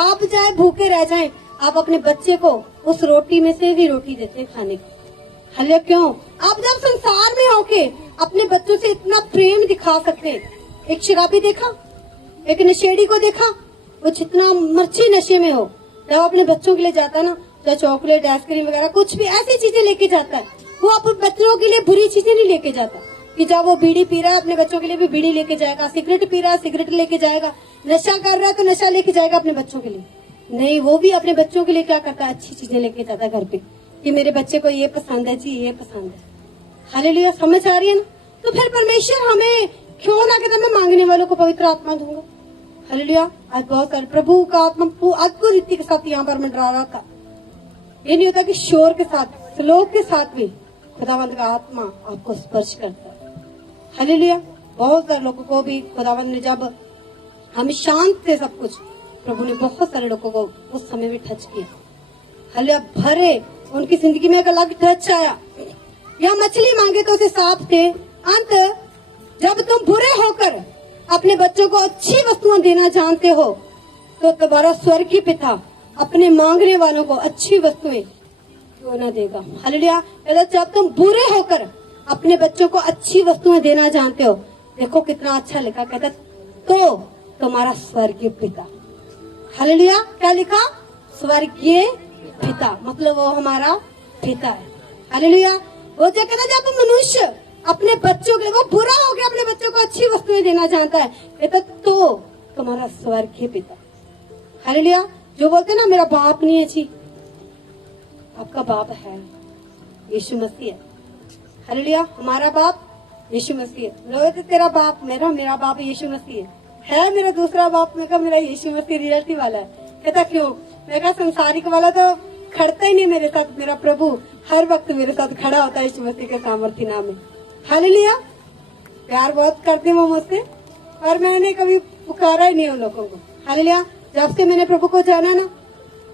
आप चाहे भूखे रह जाएं, आप अपने बच्चे को उस रोटी में से भी रोटी देते हैं खाने को। हालेलुया। क्यों? आप जब संसार में होके अपने बच्चों से इतना प्रेम दिखा सकते हैं। एक शराबी देखा, एक नशेड़ी को देखा, वो जितना मर्जी नशे में हो, जब अपने बच्चों के लिए जाता है ना, तो चॉकलेट, आइसक्रीम वगैरह कुछ भी ऐसी चीजें लेके जाता है। वो अपने बच्चों के लिए बुरी चीजें नहीं लेके जाता कि जब वो बीड़ी पी रहा है अपने बच्चों के लिए भी बीड़ी लेके जाएगा, सिगरेट पी रहा है सिगरेट लेके जाएगा, नशा कर रहा है तो नशा लेके जाएगा अपने बच्चों के लिए। नहीं, वो भी अपने बच्चों के लिए क्या करता है? अच्छी चीजें लेके जाता है घर पे कि मेरे बच्चे को ये पसंद है जी, ये पसंद है। हालेलुया। समझ आ रही है ना? तो फिर परमेश्वर हमें क्यों ना कहता मैं मांगने वालों को पवित्र आत्मा दूंगा। हालेलुया। आज बहुत सारे प्रभु का आत्मा अद्भुत रीति के साथ यहाँ पर मंडरा रहा था। ये नहीं होता कि शोर के साथ, श्लोक के साथ भी खुदावंद का आत्मा आपको स्पर्श करता है। हालेलुया। बहुत सारे लोगों को भी खुदावंद ने, जब हम शांत थे सब कुछ, प्रभु ने बहुत सारे लोगों को उस समय भी टच किया। हालेलुया। भरे उनकी जिंदगी में एक अलग टच आया। या मछली मांगे तो उसे सांप दे। अंत जब तुम बुरे होकर अपने बच्चों को अच्छी वस्तुएं देना जानते हो तो तुम्हारा स्वर्गीय पिता अपने मांगने वालों को अच्छी वस्तुएं क्यों ना देगा। हालेलुया। कहता जब तुम बुरे होकर अपने बच्चों को अच्छी वस्तुएं देना जानते हो, देखो कितना अच्छा लिखा, कहता तो तुम्हारा स्वर्गीय पिता। हालेलुया। क्या लिखा? स्वर्गीय पिता, मतलब वो हमारा पिता है। हालेलुया। वो क्या कहता जब मनुष्य अपने बच्चों के लिए, वो बुरा हो गया, अपने बच्चों को अच्छी वस्तुएं देना चाहता है, कहता तो तुम्हारा स्वर्गीय पिता। हालेलुया। जो बोलते ना मेरा बाप नहीं है जी, आपका बाप है, यीशु मसीह है। हालेलुया। हमारा बाप यीशु मसीह है। लोग तेरा बाप, मेरा बाप यीशु मसीह है मेरा दूसरा बाप। मैं कहा मेरा यीशु मसीह रियलिटी वाला है। कहता क्यों? मैं कहा संसारिक वाला तो खड़ता ही नहीं मेरे साथ, मेरा प्रभु हर वक्त मेरे साथ खड़ा होता है यीशु मसीह के सामर्थ्य नाम में। हालेलुया। प्यार बहुत करते हैं वो मुझसे, और मैंने कभी पुकारा ही नहीं उन लोगों को। हालेलुया। जब से मैंने प्रभु को जाना ना,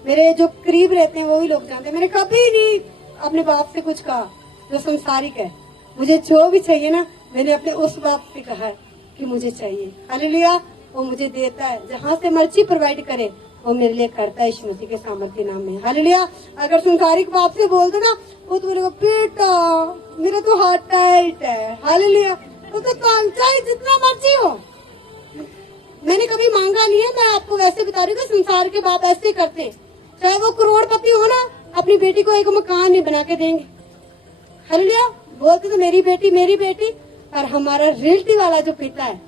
मेरे जो करीब रहते हैं वो ही लोग जानते हैं, मैंने कभी नहीं अपने बाप से कुछ कहा जो संसारिक है। मुझे जो भी चाहिए ना, मैंने अपने उस बाप से कहा है कि मुझे चाहिए। हालेलुया। वो मुझे देता है, जहाँ से मर्जी प्रोवाइड करे वो मेरे लिए करता है यीशु मसीह के सामर्थ्य नाम में। हालेलुया। अगर संसारिक बाप से बोल दो ना, वो तो बोलेगा बेटा मेरा तो हार्ट टाइट है। हालेलुया। वो तो चाहे जितना मर्जी हो, मैंने कभी मांगा नहीं है। मैं आपको वैसे बता रही हूँ कि संसार के बाप ऐसे करते, चाहे वो करोड़पति हो ना, अपनी बेटी को एक मकान नहीं बना के देंगे। हालेलुया। बोलते तो मेरी बेटी, और हमारा रियलिटी वाला जो पिता है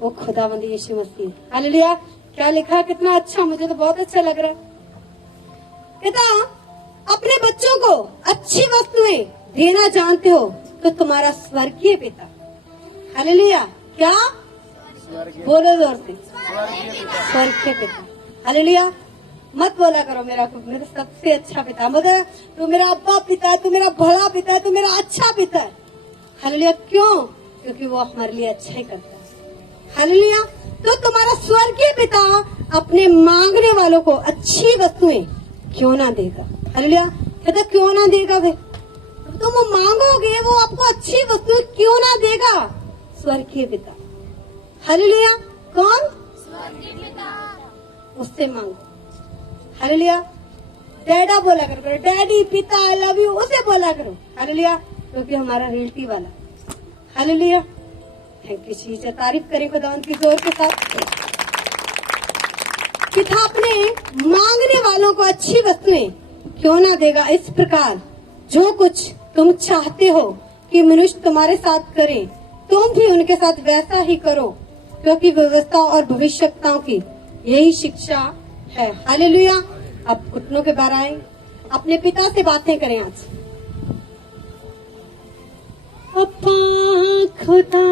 वो खुदावंद यीशु मसीह। हालेलुया। क्या लिखा है, कितना अच्छा, मुझे तो बहुत अच्छा लग रहा है। कहता अपने बच्चों को अच्छी वस्तुएं देना जानते हो तो तुम्हारा स्वर्गीय पिता। हालेलुया। क्या? बोलो जोर से, स्वर्गीय पिता। हालेलुया। मत बोला करो मेरा सबसे अच्छा पिता, मतलब तू मेरा अब्बा पिता है, तू मेरा भला पिता है, तू मेरा अच्छा पिता है। हालेलुया। क्यों? क्योंकि वो हमारे लिए अच्छा ही करता है। हालेलुया। तो तुम्हारा स्वर्गीय पिता अपने मांगने वालों को अच्छी वस्तुएं क्यों ना देगा। हालेलुया। कहता क्यों ना देगा वे? तुम मांगोगे वो आपको अच्छी वस्तुएं क्यों ना देगा? स्वर्गीय पिता। हालेलुया। कौन? स्वर्गीय पिता। उससे मांगो। हालेलुया। डैडा बोला करो, डैडी, पिता, आई लव यू, उसे बोला करो। हालेलुया। क्योंकि हमारा रियलिटी वाला। हालेलुया। Thank you Jesus. तारीफ करें खुदावंद की जोर के साथ। पिता अपने मांगने वालों को अच्छी वस्तुएं क्यों ना देगा। इस प्रकार जो कुछ तुम चाहते हो कि मनुष्य तुम्हारे साथ करे, तुम भी उनके साथ वैसा ही करो, क्योंकि व्यवस्था और भविष्यवक्ताओं की यही शिक्षा है। हालेलुया। अब घुटनों के बाहर आए, अपने पिता से बातें करें आज। अपा खुदा